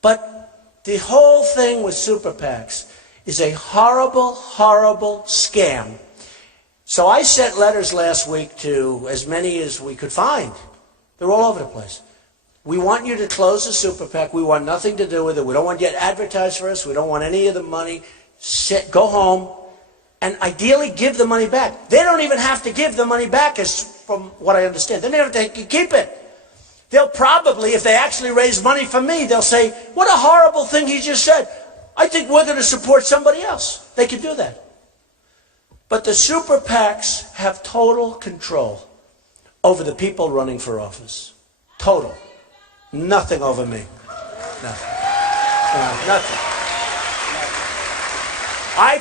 But the whole thing with super PACs is a horrible, horrible scam. So I sent letters last week to as many as we could find. They're all over the place. We want you to close the super PAC. We want nothing to do with it. We don't want you to advertise for us. We don't want any of the money. Go home and ideally give the money back. They don't even have to give the money back, as from what I understand. They don't have to keep it. They'll probably, if they actually raise money for me, they'll say, what a horrible thing he just said. I think we're going to support somebody else. They can do that. But the super PACs have total control over the people running for office. Total. Nothing over me. Nothing. Nothing. I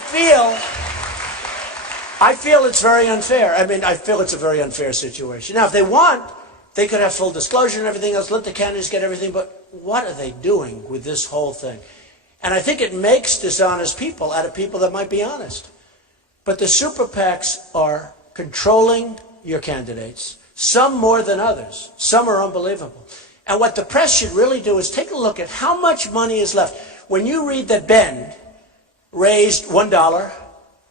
feel it's very unfair. I mean, I feel it's a very unfair situation. Now, if they want, they could have full disclosure and everything else, let the candidates get everything, but what are they doing with this whole thing? And I think it makes dishonest people out of people that might be honest. But the super PACs are controlling your candidates, some more than others. Some are unbelievable. And what the press should really do is take a look at how much money is left. When you read that Ben raised $1,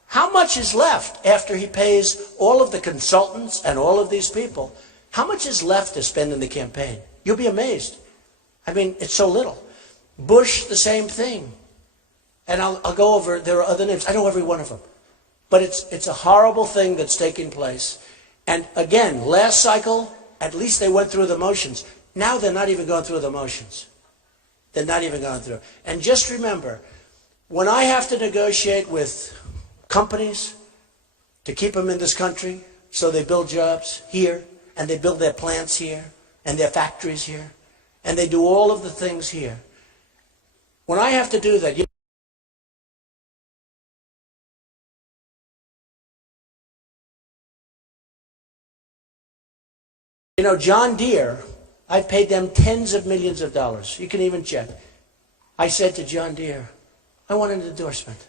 how much is left after he pays all of the consultants and all of these people? How much is left to spend in the campaign? You'll be amazed. I mean, it's so little. Bush, the same thing. And I'll go over, there are other names. I know every one of them. But it's a horrible thing that's taking place. And again, last cycle, at least they went through the motions. Now they're not even going through the motions. They're not even going through. And just remember, when I have to negotiate with companies to keep them in this country so they build jobs here, and they build their plants here, and their factories here, and they do all of the things here. When I have to do that, you know, John Deere, I've paid them tens of millions of dollars. You can even check. I said to John Deere, I want an endorsement.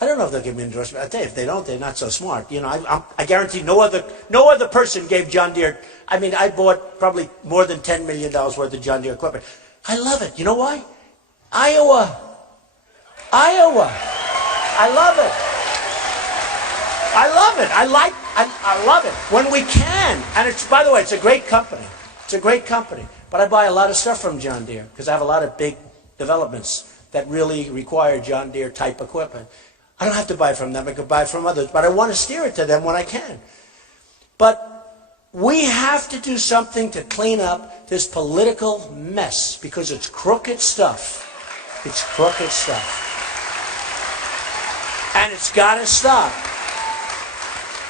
I don't know if they'll give me an endorsement. I tell you, if they don't, they're not so smart. You know, I guarantee no other person gave John Deere. I mean, I bought probably more than $10 million worth of John Deere equipment. I love it. You know why? Iowa. I love it. I love it. When we can. And it's, by the way, it's a great company. It's a great company. But I buy a lot of stuff from John Deere because I have a lot of big developments that really require John Deere type equipment. I don't have to buy from them. I could buy from others. But I want to steer it to them when I can. But we have to do something to clean up this political mess because it's crooked stuff. It's crooked stuff. And it's got to stop.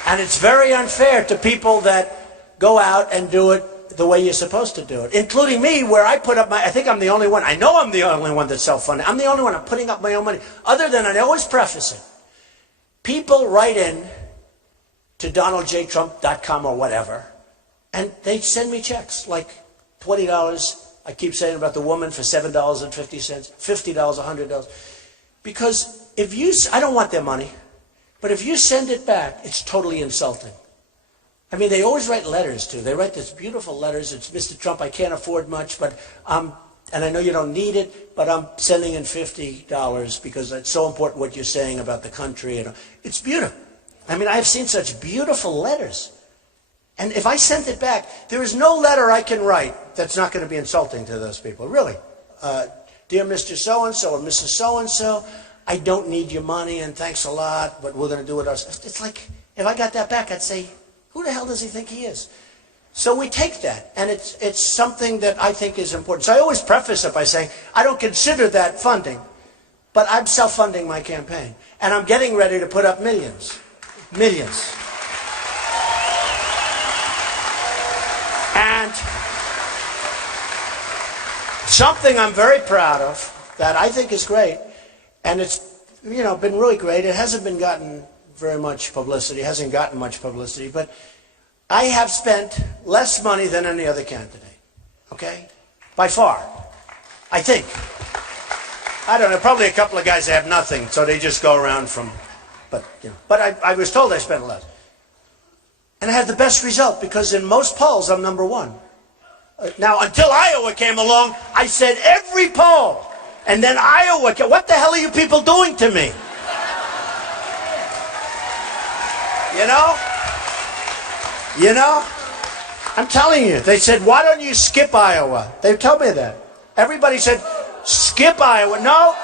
And it's very unfair to people that go out and do it the way you're supposed to do it, including me, where I put up I think I'm the only one. I know I'm the only one that's self-funded. I'm the only one. I'm putting up my own money. Other than, I always preface it, people write in to donaldjtrump.com or whatever, and they send me checks, like $20. I keep saying about the woman for $7.50, $50, $100. Because I don't want their money, but if you send it back, it's totally insulting. I mean, they always write letters, too. They write these beautiful letters. It's, Mr. Trump, I can't afford much, but and I know you don't need it, but I'm sending in $50 because it's so important what you're saying about the country. And it's beautiful. I mean, I've seen such beautiful letters. And if I sent it back, there is no letter I can write that's not going to be insulting to those people. Really. Dear Mr. So-and-so or Mrs. So-and-so, I don't need your money and thanks a lot, but we're going to do it ourselves. It's like, if I got that back, I'd say, who the hell does he think he is? So we take that, and it's something that I think is important. So I always preface it by saying, I don't consider that funding, but I'm self-funding my campaign. And I'm getting ready to put up millions. Millions. And something I'm very proud of that I think is great, and it's been really great. It hasn't been gotten very much publicity, hasn't gotten much publicity, but I have spent less money than any other candidate, okay? By far, I think. I don't know, probably a couple of guys that have nothing, so they just go around from, but I was told I spent less. And I had the best result because in most polls I'm number one. Now, until Iowa came along, I said every poll. And then Iowa came. What the hell are you people doing to me? You know? I'm telling you. They said, why don't you skip Iowa? They told me that. Everybody said, skip Iowa. No.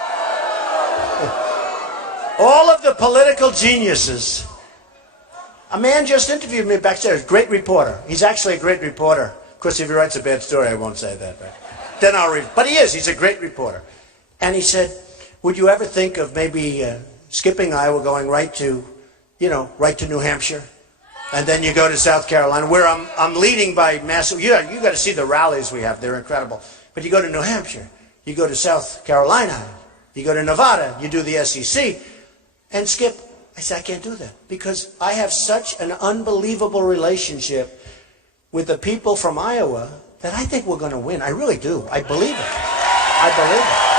All of the political geniuses. A man just interviewed me backstage. Great reporter. He's actually a great reporter. Of course, if he writes a bad story, I won't say that. Then I'll read. But he is. He's a great reporter. And he said, would you ever think of maybe skipping Iowa, going right to New Hampshire? And then you go to South Carolina, where I'm leading by massive. You got to see the rallies we have. They're incredible. But you go to New Hampshire. You go to South Carolina. You go to Nevada. You do the SEC. And skip. I said, I can't do that. Because I have such an unbelievable relationship with the people from Iowa that I think we're going to win. I really do. I believe it. I believe it.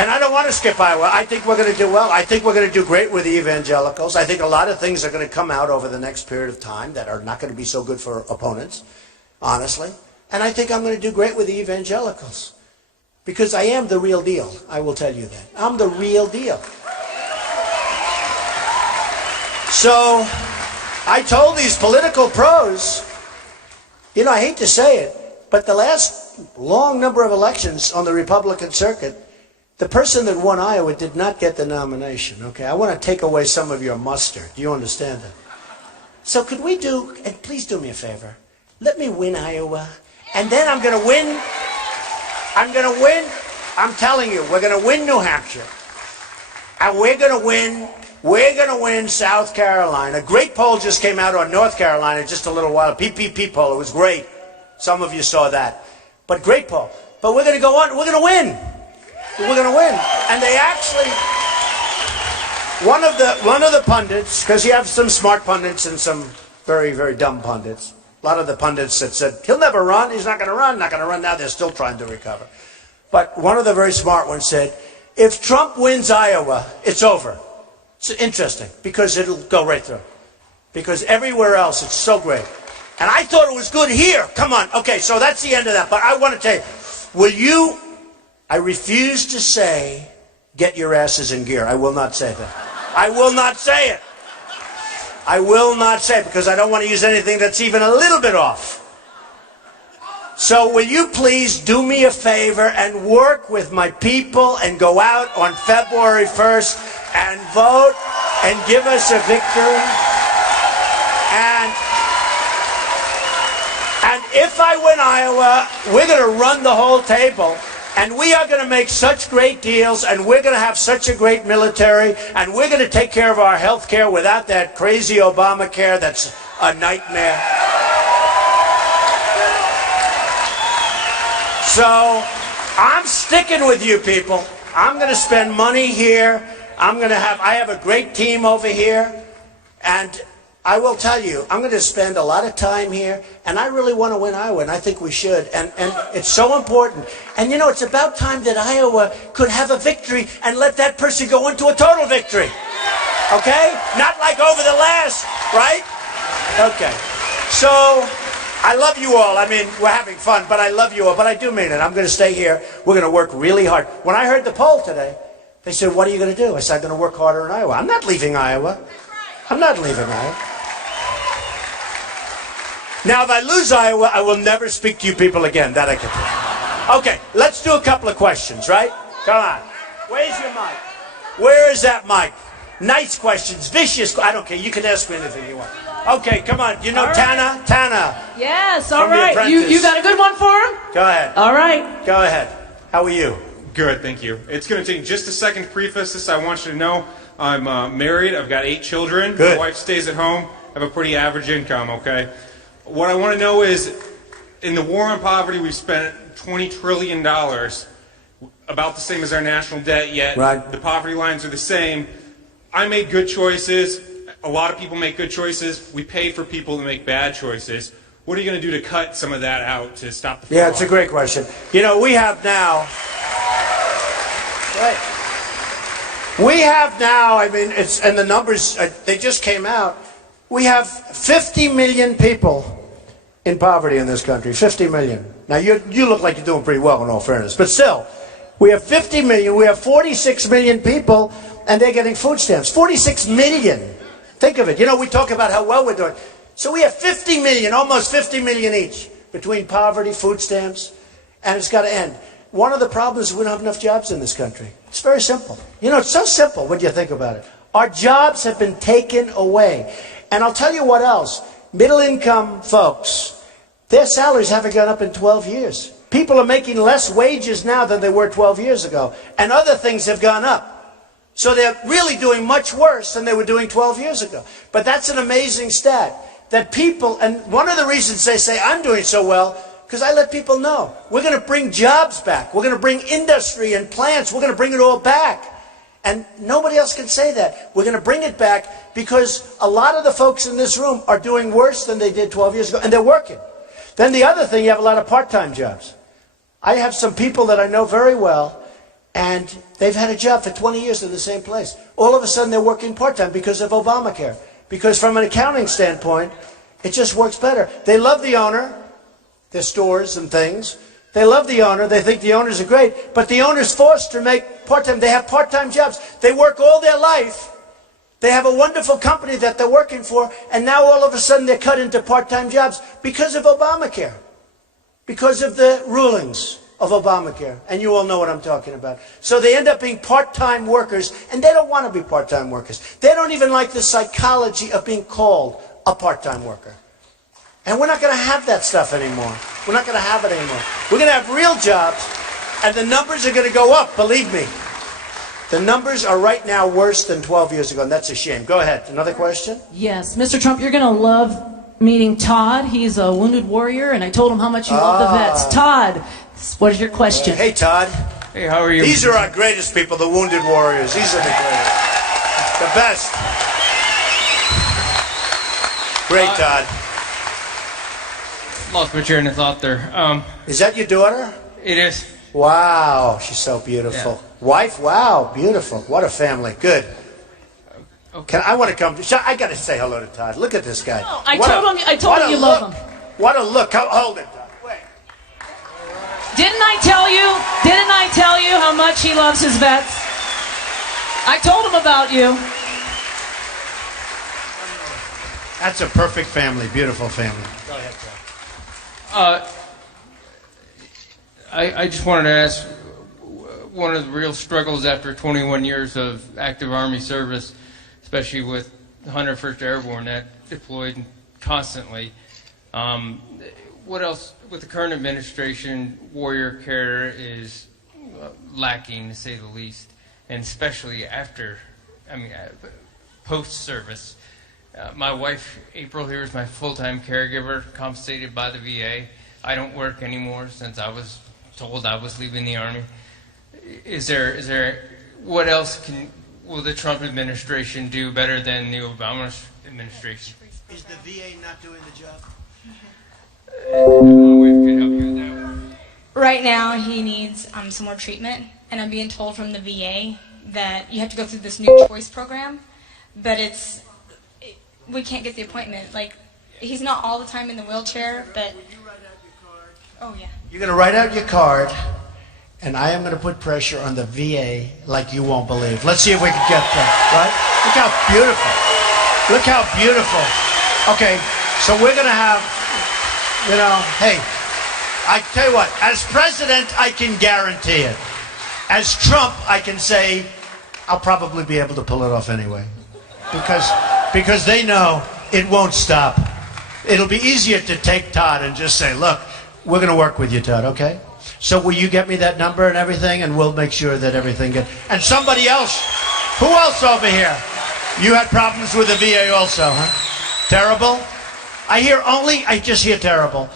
And I don't want to skip Iowa. I think we're going to do well. I think we're going to do great with the evangelicals. I think a lot of things are going to come out over the next period of time that are not going to be so good for opponents, honestly. And I think I'm going to do great with the evangelicals. Because I am the real deal. I will tell you that. I'm the real deal. So, I told these political pros, I hate to say it, but the last long number of elections on the Republican circuit, the person that won Iowa did not get the nomination, okay? I want to take away some of your mustard. Do you understand that? So could we and please do me a favor, let me win Iowa, and then I'm going to win, I'm telling you, we're going to win New Hampshire, and we're going to win South Carolina. A great poll just came out on North Carolina just a little while, a PPP poll, it was great. Some of you saw that, but great poll. But we're going to go on, we're going to win. We're going to win. And they actually, one of the pundits, because you have some smart pundits and some very, very dumb pundits. A lot of the pundits that said, he'll never run, he's not going to run, now they're still trying to recover. But one of the very smart ones said, if Trump wins Iowa, it's over. It's interesting, because it'll go right through. Because everywhere else, it's so great. And I thought it was good here. Come on. Okay, so that's the end of that. But I want to tell you, I refuse to say, get your asses in gear. I will not say that. I will not say it. I will not say it because I don't want to use anything that's even a little bit off. So will you please do me a favor and work with my people and go out on February 1st and vote and give us a victory? And if I win Iowa, we're going to run the whole table. And we are going to make such great deals, and we're going to have such a great military, and we're going to take care of our health care without that crazy Obamacare that's a nightmare. So, I'm sticking with you people. I'm going to spend money here. I have a great team over here, and I will tell you, I'm going to spend a lot of time here, and I really want to win Iowa, and I think we should, and it's so important. And it's about time that Iowa could have a victory and let that person go into a total victory. Okay? Not like over the last, right? Okay. So, I love you all. I mean, we're having fun, but I love you all, but I do mean it. I'm going to stay here. We're going to work really hard. When I heard the poll today, they said, what are you going to do? I said, I'm going to work harder in Iowa. I'm not leaving Iowa. I'm not leaving Iowa. Now, if I lose Iowa, I will never speak to you people again. That I can tell. Okay, let's do a couple of questions, right? Come on. Where's your mic? Where is that mic? Nice questions, vicious. I don't care. You can ask me anything you want. Okay, come on. You know right. Tana? Yes, all right. You got a good one for him? Go ahead. All right. Go ahead. How are you? Good, thank you. It's going to take just a second to preface this. I want you to know I'm married. I've got 8 children. Good. My wife stays at home. I have a pretty average income, okay? What I want to know is, in the war on poverty, we've spent $20 trillion. about the same as our national debt, yet Right. the poverty lines are the same. I made good choices. A lot of people make good choices. We pay for people to make bad choices. What are you going to do to cut some of that out to stop the Yeah, fraud? it's a great question. You know, we have now, I mean, and the numbers, they just came out. We have 50 million people in poverty in this country, 50 million. Now, you look like you're doing pretty well in all fairness, but still, we have 50 million, we have 46 million people, and they're getting food stamps. 46 million. Think of it. You know, we talk about how well we're doing. So we have 50 million, almost 50 million each, between poverty, food stamps, and it's got to end. One of the problems is we don't have enough jobs in this country. It's very simple. You know, it's so simple when you think about it. Our jobs have been taken away. And I'll tell you what else. Middle-income folks, their salaries haven't gone up in 12 years. People are making less wages now than they were 12 years ago. And other things have gone up. So they're really doing much worse than they were doing 12 years ago. But that's an amazing stat. That people, and one of the reasons they say I'm doing so well, because I let people know. We're going to bring jobs back. We're going to bring industry and plants. We're going to bring it all back. And nobody else can say that. We're going to bring it back because a lot of the folks in this room are doing worse than they did 12 years ago, and they're working. Then the other thing, you have a lot of part-time jobs. I have some people that I know very well, and they've had a job for 20 years in the same place. All of a sudden, they're working part-time because of Obamacare. Because from an accounting standpoint, it just works better. They love the owner, their stores and things. They love the owner. They think the owners are great. But the owner's forced to make part-time. They have part-time jobs. They work all their life. They have a wonderful company that they're working for. And now all of a sudden they're cut into part-time jobs because of Obamacare. Because of the rulings of Obamacare. And you all know what I'm talking about. So they end up being part-time workers. And they don't want to be part-time workers. They don't even like the psychology of being called a part-time worker. And we're not going to have that stuff anymore. We're not going to have it anymore. We're going to have real jobs, and the numbers are going to go up, believe me. The numbers are right now worse than 12 years ago, and that's a shame. Go ahead. Another question? Yes. Mr. Trump, you're going to love meeting Todd. He's a wounded warrior, and I told him how much you love the vets. Todd, what is your question? Hey, Todd. Hey, how are you? These are our greatest people, the wounded warriors. These are the greatest. The best. Great, Todd. Lost my train of thought there. Is that your daughter? It is. Wow, she's so beautiful. Yeah. Wife? Wow, beautiful. What a family. Good. Okay. I want to come. I got to say hello to Todd. Look at this guy. Oh, I told him you love him. What a look. Hold it, Todd. Wait. Didn't I tell you how much he loves his vets? I told him about you. That's a perfect family. Beautiful family. Go ahead, Todd. I just wanted to ask, one of the real struggles after 21 years of active Army service, especially with the 101st Airborne that deployed constantly, what else with the current administration, warrior care is lacking, to say the least, and especially after, post-service. My wife, April, here is my full-time caregiver, compensated by the VA. I don't work anymore since I was told I was leaving the Army. What else will the Trump administration do better than the Obama administration? Is the VA not doing the job? My wife could help you with that one. Right now, he needs some more treatment, and I'm being told from the VA that you have to go through this new choice program, but we can't get the appointment. Like, he's not all the time in the wheelchair, but... Will you write out your card? Oh, yeah. You're going to write out your card, and I am going to put pressure on the VA like you won't believe. Let's see if we can get that, right? Look how beautiful. Look how beautiful. Okay, so we're going to have, hey, I tell you what, as president, I can guarantee it. As Trump, I can say I'll probably be able to pull it off anyway. Because they know it won't stop. It'll be easier to take Todd and just say, look, we're going to work with you, Todd, okay? So will you get me that number and everything, and we'll make sure that everything gets... And somebody else, who else over here? You had problems with the VA also, huh? Terrible? I just hear terrible.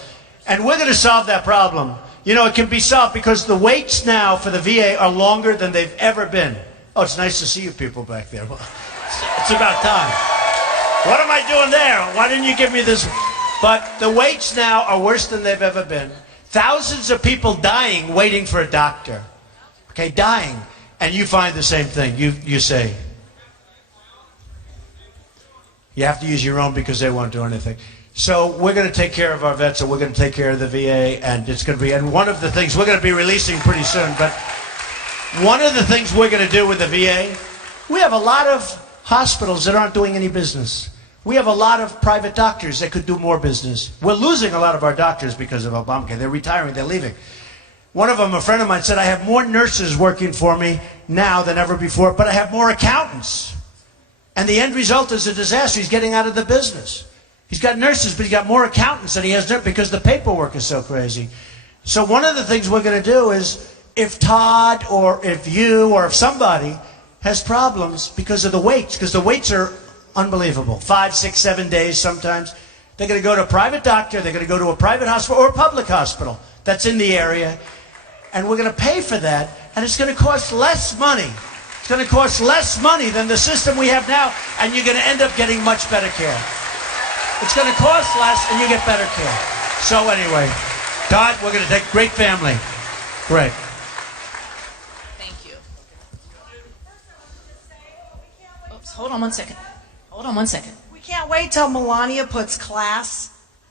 And we're going to solve that problem. You know, it can be solved because the waits now for the VA are longer than they've ever been. Oh, it's nice to see you people back there. Well, it's about time. What am I doing there? Why didn't you give me this? But the waits now are worse than they've ever been. Thousands of people dying waiting for a doctor. Okay, dying. And you find the same thing. You say, you have to use your own because they won't do anything. So we're going to take care of our vets, and we're going to take care of the VA, and it's going to be, and one of the things we're going to be releasing pretty soon, but one of the things we're going to do with the VA, we have a lot of hospitals that aren't doing any business. We have a lot of private doctors that could do more business. We're losing a lot of our doctors because of Obamacare. They're retiring, they're leaving. One of them, a friend of mine, said, I have more nurses working for me now than ever before, but I have more accountants. And the end result is a disaster. He's getting out of the business. He's got nurses, but he's got more accountants than he has because the paperwork is so crazy. So one of the things we're going to do is, if Todd or if you or if somebody has problems because of the waits, because the waits are unbelievable, 5, 6, 7 days sometimes, they're going to go to a private doctor, they're going to go to a private hospital or a public hospital that's in the area, and we're going to pay for that, and it's going to cost less money. It's going to cost less money than the system we have now, and you're going to end up getting much better care. It's going to cost less, and you get better care. So anyway, Todd, we're going to take great family. Great. Thank you. Oops, hold on one second. Hold on one second. We can't wait till Melania puts class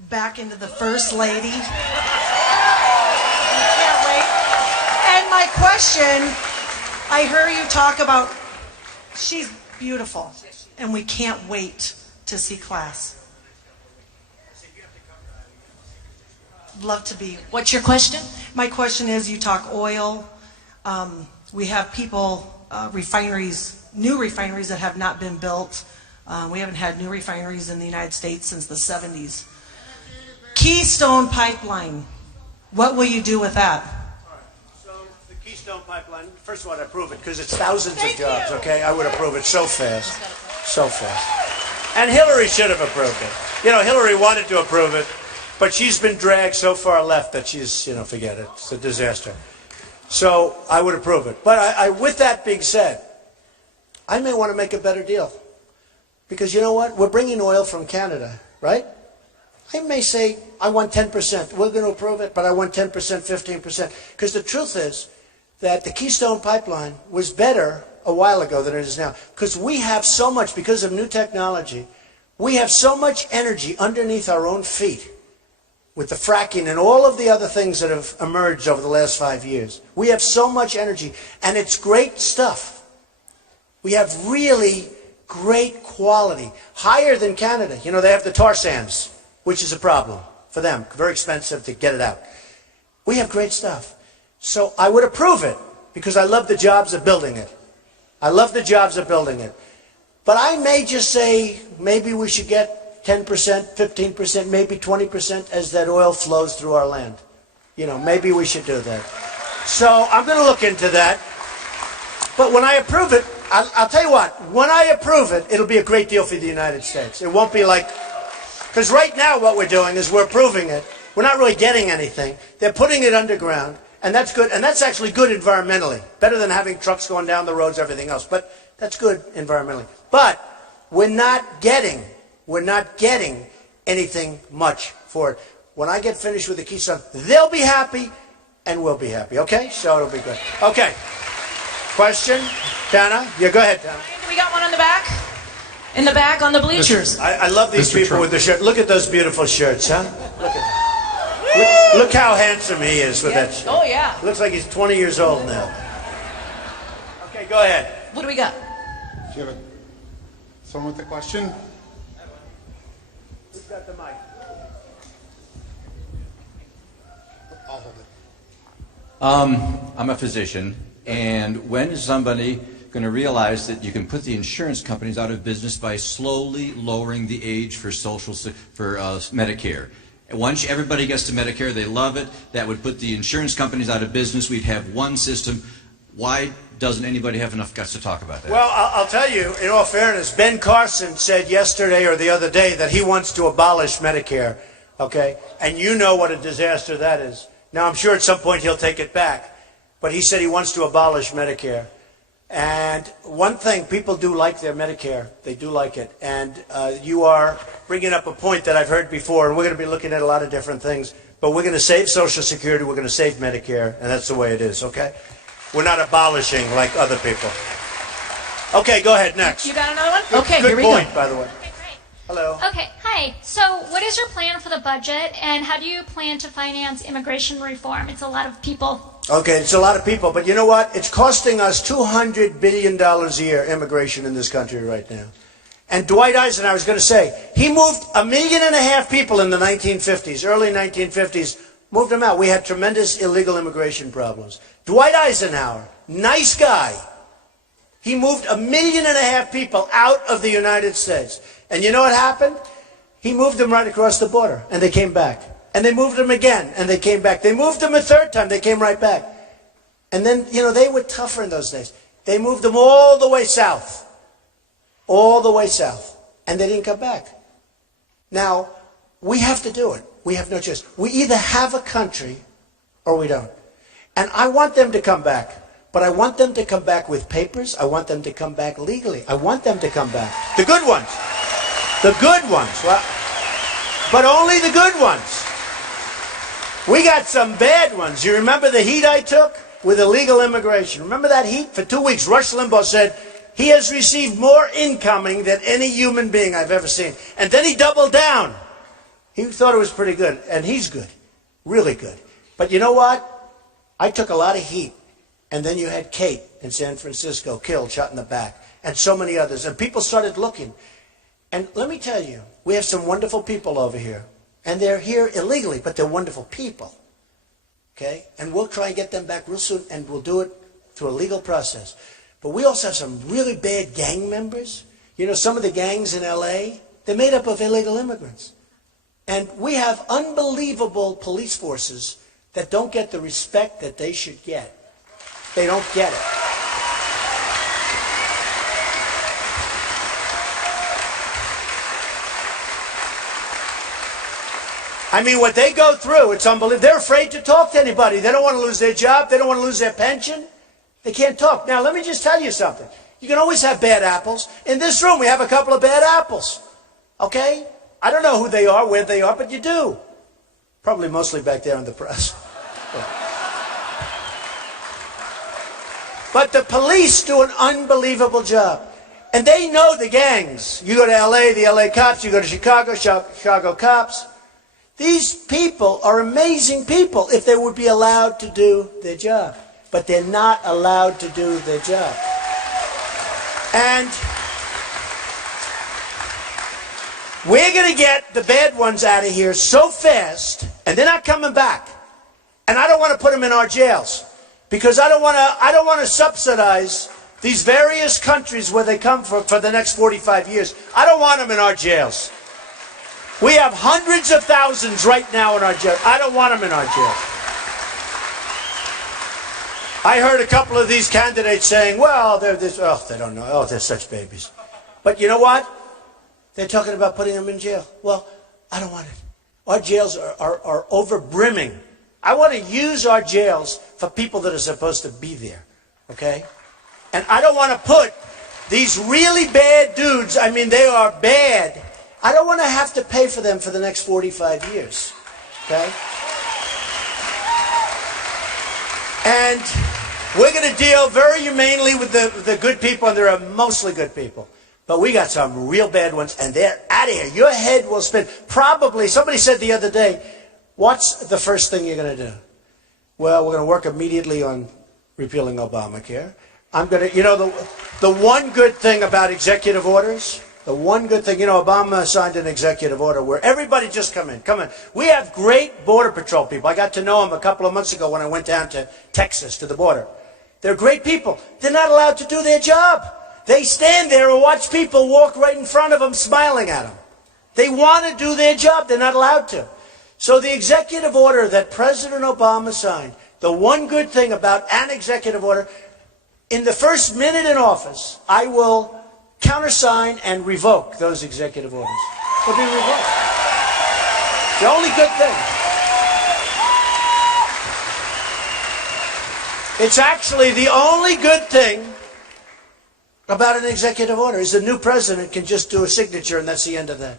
back into the First Lady. We can't wait. And my question, I heard you talk about, she's beautiful, and we can't wait to see class. Love to be. What's your question? My question is, you talk oil. We have people, refineries, new refineries that have not been built. We haven't had new refineries in the United States since the 70s. Keystone Pipeline, what will you do with that? All right. So the Keystone Pipeline, first of all, I'd approve it because it's thousands of jobs, okay? I would approve it so fast. So fast. And Hillary should have approved it. You know, Hillary wanted to approve it, but she's been dragged so far left that she's, you know, forget it. It's a disaster. So I would approve it. But with that being said, I may want to make a better deal. Because you know what? We're bringing oil from Canada, right? I may say, I want 10%. We're going to approve it, but I want 10%, 15%. Because the truth is that the Keystone Pipeline was better a while ago than it is now. Because we have so much, because of new technology, we have so much energy underneath our own feet with the fracking and all of the other things that have emerged over the last 5 years. We have so much energy, and it's great stuff. We have really great quality, higher than Canada. You know, they have the tar sands, which is a problem for them. Very expensive to get it out. We have great stuff. So I would approve it because I love the jobs of building it. I love the jobs of building it. But I may just say maybe we should get 10%, 15%, maybe 20% as that oil flows through our land. You know, maybe we should do that. So I'm going to look into that. But when I approve it, I'll tell you what, when I approve it, it'll be a great deal for the United States. It won't be like, because right now what we're doing is we're approving it. We're not really getting anything. They're putting it underground, and that's good. And that's actually good environmentally. Better than having trucks going down the roads, everything else. But that's good environmentally. But we're not getting anything much for it. When I get finished with the Keystone, they'll be happy, and we'll be happy. Okay? So it'll be good. Okay. Question? Tana? Yeah, go ahead, Tana. We got one on the back. In the back on the bleachers. I love these Mr. people Trump. with the shirt. Look at those beautiful shirts, huh? Look how handsome he is with that shirt. Oh, yeah. Looks like he's 20 years old now. Okay, go ahead. What do we got? Do you have someone with a question? Who's got the mic? I'll hold it. I'm a physician, and when is somebody going to realize that you can put the insurance companies out of business by slowly lowering the age for Medicare? And once everybody gets to Medicare, they love it. That would put the insurance companies out of business. We'd have one system. Why doesn't anybody have enough guts to talk about that? Well, I'll tell you, in all fairness, Ben Carson said yesterday or the other day that he wants to abolish Medicare, okay? And you know what a disaster that is. Now, I'm sure at some point he'll take it back, but he said he wants to abolish Medicare. And one thing, people do like their Medicare. They do like it. And you are bringing up a point that I've heard before, and we're going to be looking at a lot of different things. But we're going to save Social Security, we're going to save Medicare, and that's the way it is, okay? We're not abolishing like other people. Okay, go ahead, next. You got another one? Okay, Good here we point, go. by the way. Okay, great. Hello. Okay, hi. So what is your plan for the budget, and how do you plan to finance immigration reform? It's a lot of people. Okay, it's a lot of people, but you know what? It's costing us $200 billion a year, immigration in this country right now. And Dwight Eisenhower was going to say, he moved 1.5 million people in the 1950s, early 1950s, moved them out. We had tremendous illegal immigration problems. Dwight Eisenhower, nice guy, he moved 1.5 million people out of the United States. And you know what happened? He moved them right across the border, and they came back. And they moved them again, and they came back. They moved them a third time, they came right back. And then, you know, they were tougher in those days. They moved them all the way south. All the way south. And they didn't come back. Now, we have to do it. We have no choice. We either have a country or we don't. And I want them to come back. But I want them to come back with papers. I want them to come back legally. I want them to come back. The good ones. The good ones. Well, but only the good ones. We got some bad ones. You remember the heat I took with illegal immigration? Remember that heat? For 2 weeks, Rush Limbaugh said he has received more incoming than any human being I've ever seen. And then he doubled down. He thought it was pretty good. And he's good. Really good. But you know what? I took a lot of heat. And then you had Kate in San Francisco killed, shot in the back. And so many others. And people started looking. And let me tell you, we have some wonderful people over here. And they're here illegally, but they're wonderful people. Okay? And we'll try and get them back real soon, and we'll do it through a legal process. But we also have some really bad gang members. You know, some of the gangs in L.A., they're made up of illegal immigrants. And we have unbelievable police forces that don't get the respect that they should get. They don't get it. I mean, what they go through, it's unbelievable. They're afraid to talk to anybody. They don't want to lose their job. They don't want to lose their pension. They can't talk. Now, let me just tell you something. You can always have bad apples. In this room, we have a couple of bad apples. Okay? I don't know who they are, where they are, but you do. Probably mostly back there in the press. But the police do an unbelievable job. And they know the gangs. You go to L.A., the L.A. cops. You go to Chicago, Chicago cops. These people are amazing people if they would be allowed to do their job. But they're not allowed to do their job. And we're going to get the bad ones out of here so fast, and they're not coming back. And I don't want to put them in our jails, because I don't want to subsidize these various countries where they come from for the next 45 years. I don't want them in our jails. We have hundreds of thousands right now in our jails. I don't want them in our jails. I heard a couple of these candidates saying, well, they're this, oh, they don't know. Oh, they're such babies. But you know what? They're talking about putting them in jail. Well, I don't want it. Our jails are over brimming. I want to use our jails for people that are supposed to be there. Okay? And I don't want to put these really bad dudes, I mean, they are bad. I don't want to have to pay for them for the next 45 years. Okay? And we're going to deal very humanely with the good people, and they're mostly good people. But we got some real bad ones, and they're out of here. Your head will spin. Probably, somebody said the other day, what's the first thing you're going to do? Well, we're going to work immediately on repealing Obamacare. I'm going to, you know, the one good thing about executive orders, the one good thing, you know, Obama signed an executive order where everybody just come in. We have great Border Patrol people. I got to know them a couple of months ago when I went down to Texas, to the border. They're great people. They're not allowed to do their job. They stand there and watch people walk right in front of them, smiling at them. They want to do their job. They're not allowed to. So the executive order that President Obama signed, the one good thing about an executive order, in the first minute in office, I will countersign and revoke those executive orders. They'll be revoked. The only good thing. It's actually the only good thing about an executive order is the new president can just do a signature and that's the end of that.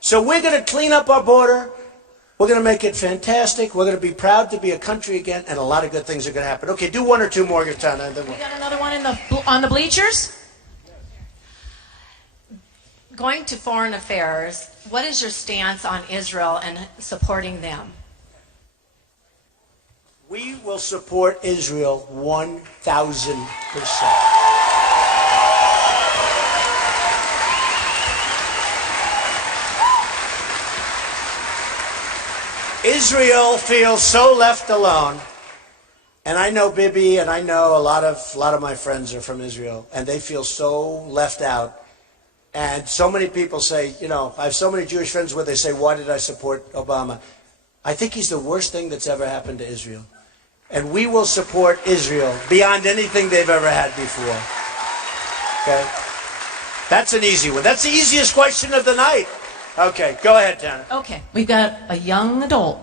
So we're going to clean up our border. We're going to make it fantastic. We're going to be proud to be a country again, and a lot of good things are going to happen. Okay, do one or two more, Tana. And then We got another one on the bleachers. Going to foreign affairs, what is your stance on Israel and supporting them? We will support Israel 1,000%. Israel feels so left alone, and I know Bibi, and I know a lot of my friends are from Israel, and they feel so left out. And so many people say, you know, I have so many Jewish friends where they say, why did I support Obama? I think he's the worst thing that's ever happened to Israel. And we will support Israel beyond anything they've ever had before. Okay? That's an easy one. That's the easiest question of the night. Okay, go ahead, Tana. Okay, we've got a young adult.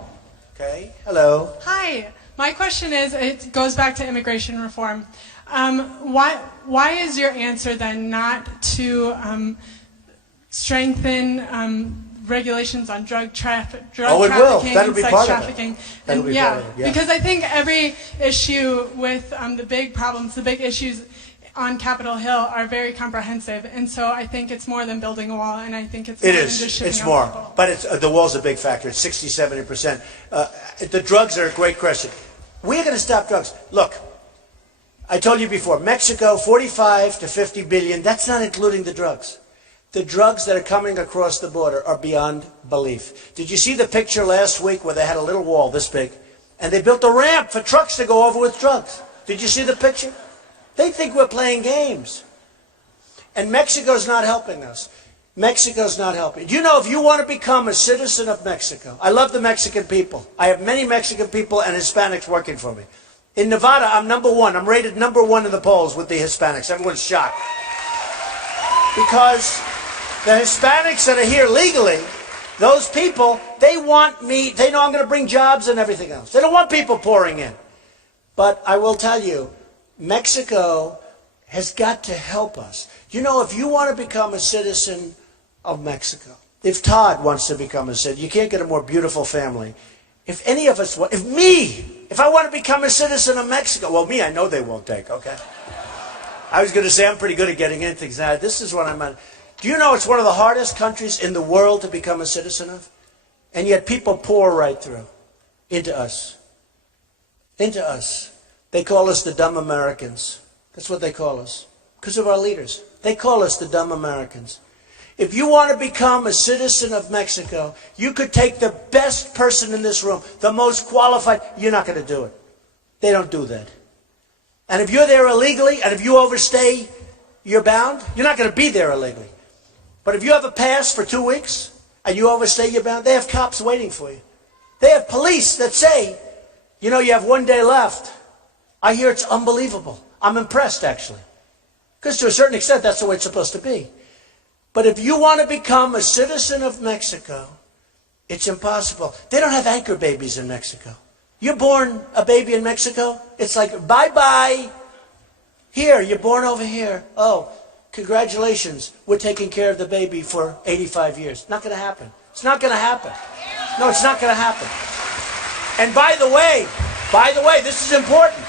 Okay, hello. Hi, my question is, it goes back to immigration reform. Why is your answer then not to strengthen regulations on drug trafficking, That'll be sex part trafficking? of it. That'll be part of it, yeah. Because I think every issue with the big problems, the big issues on Capitol Hill are very comprehensive, and so I think it's more than building a wall, and I think it's more than just shipping It's out more. people. But it's, the wall's a big factor. It's 60-70%. The drugs are a great question. We're going to stop drugs. Look, I told you before, Mexico, 45 to 50 billion. That's not including the drugs. The drugs that are coming across the border are beyond belief. Did you see the picture last week where they had a little wall this big, and they built a ramp for trucks to go over with drugs? Did you see the picture? They think we're playing games. And Mexico's not helping us. Mexico's not helping. Do you know, if you want to become a citizen of Mexico, I love the Mexican people. I have many Mexican people and Hispanics working for me. In Nevada, I'm number one. I'm rated number one in the polls with the Hispanics. Everyone's shocked. Because the Hispanics that are here legally, those people, they want me, they know I'm going to bring jobs and everything else. They don't want people pouring in. But I will tell you, Mexico has got to help us. You know, if you want to become a citizen of Mexico, if Todd wants to become a citizen, you can't get a more beautiful family. If any of us want, if I want to become a citizen of Mexico, well, me, I know they won't take, okay? I was going to say I'm pretty good at getting into things. Now, this is what I'm at. Do you know it's one of the hardest countries in the world to become a citizen of? And yet people pour right through into us. Into us. They call us the dumb Americans. That's what they call us. Because of our leaders. They call us the dumb Americans. If you want to become a citizen of Mexico, you could take the best person in this room, the most qualified. You're not going to do it. They don't do that. And if you're there illegally, and if you overstay, you're bound. You're not going to be there illegally. But if you have a pass for 2 weeks, and you overstay, you're bound. They have cops waiting for you. They have police that say, you know, you have 1 day left. I hear it's unbelievable. I'm impressed, actually. Because to a certain extent, that's the way it's supposed to be. But if you want to become a citizen of Mexico, it's impossible. They don't have anchor babies in Mexico. You're born a baby in Mexico, it's like, bye-bye. Here, you're born over here. Oh, congratulations. We're taking care of the baby for 85 years. Not going to happen. It's not going to happen. No, it's not going to happen. And by the way, this is important.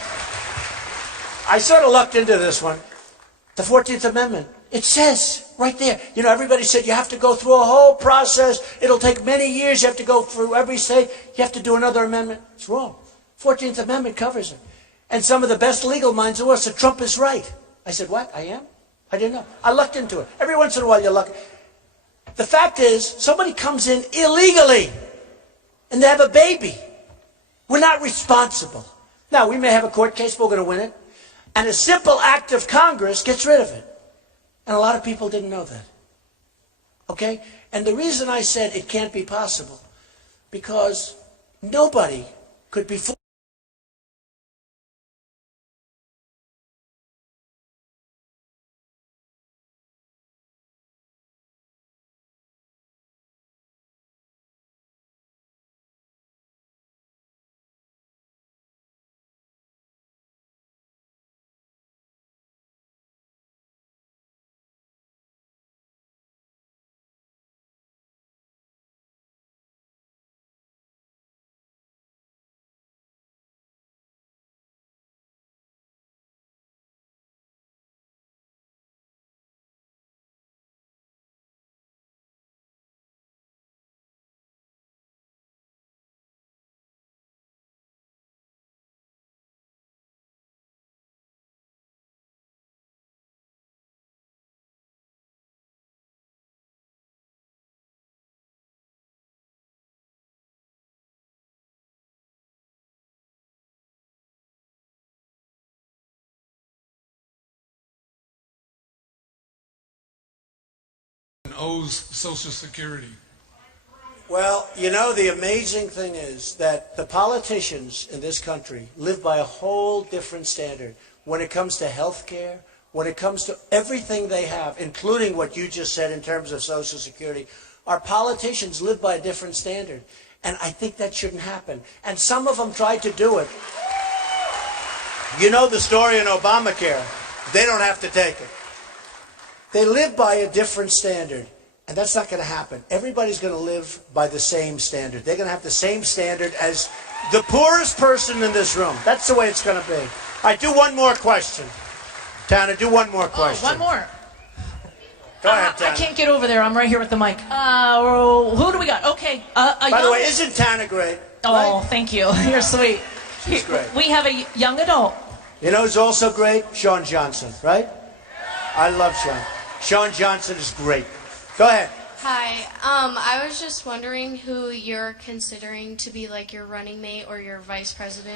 I sort of looked into this one. The 14th Amendment. It says right there, you know, everybody said you have to go through a whole process. It'll take many years. You have to go through every state. You have to do another amendment. It's wrong. 14th Amendment covers it. And some of the best legal minds in the world said Trump is right. I said, what? I am? I didn't know. I looked into it. Every once in a while you look. The fact is, somebody comes in illegally and they have a baby. We're not responsible. Now, we may have a court case, but we're going to win it. And a simple act of Congress gets rid of it. And a lot of people didn't know that. Okay? And the reason I said it can't be possible, because nobody could be owes Social Security? Well, you know, the amazing thing is that the politicians in this country live by a whole different standard when it comes to health care, when it comes to everything they have, including what you just said in terms of Social Security. Our politicians live by a different standard, and I think that shouldn't happen. And some of them tried to do it. You know the story in Obamacare. They don't have to take it. They live by a different standard. And that's not going to happen. Everybody's going to live by the same standard. They're going to have the same standard as the poorest person in this room. That's the way it's going to be. All right, do one more question. Tana, do one more question. Oh, one more. Go ahead, Tana. I can't get over there. I'm right here with the mic. Who do we got? Okay. By the way, isn't Tana great? Oh, right? thank you. You're sweet. She's great. We have a young adult. You know who's also great? Sean Johnson, right? I love Sean. Sean Johnson is great. Go ahead. Hi. I was just wondering who you're considering to be like your running mate or your vice president.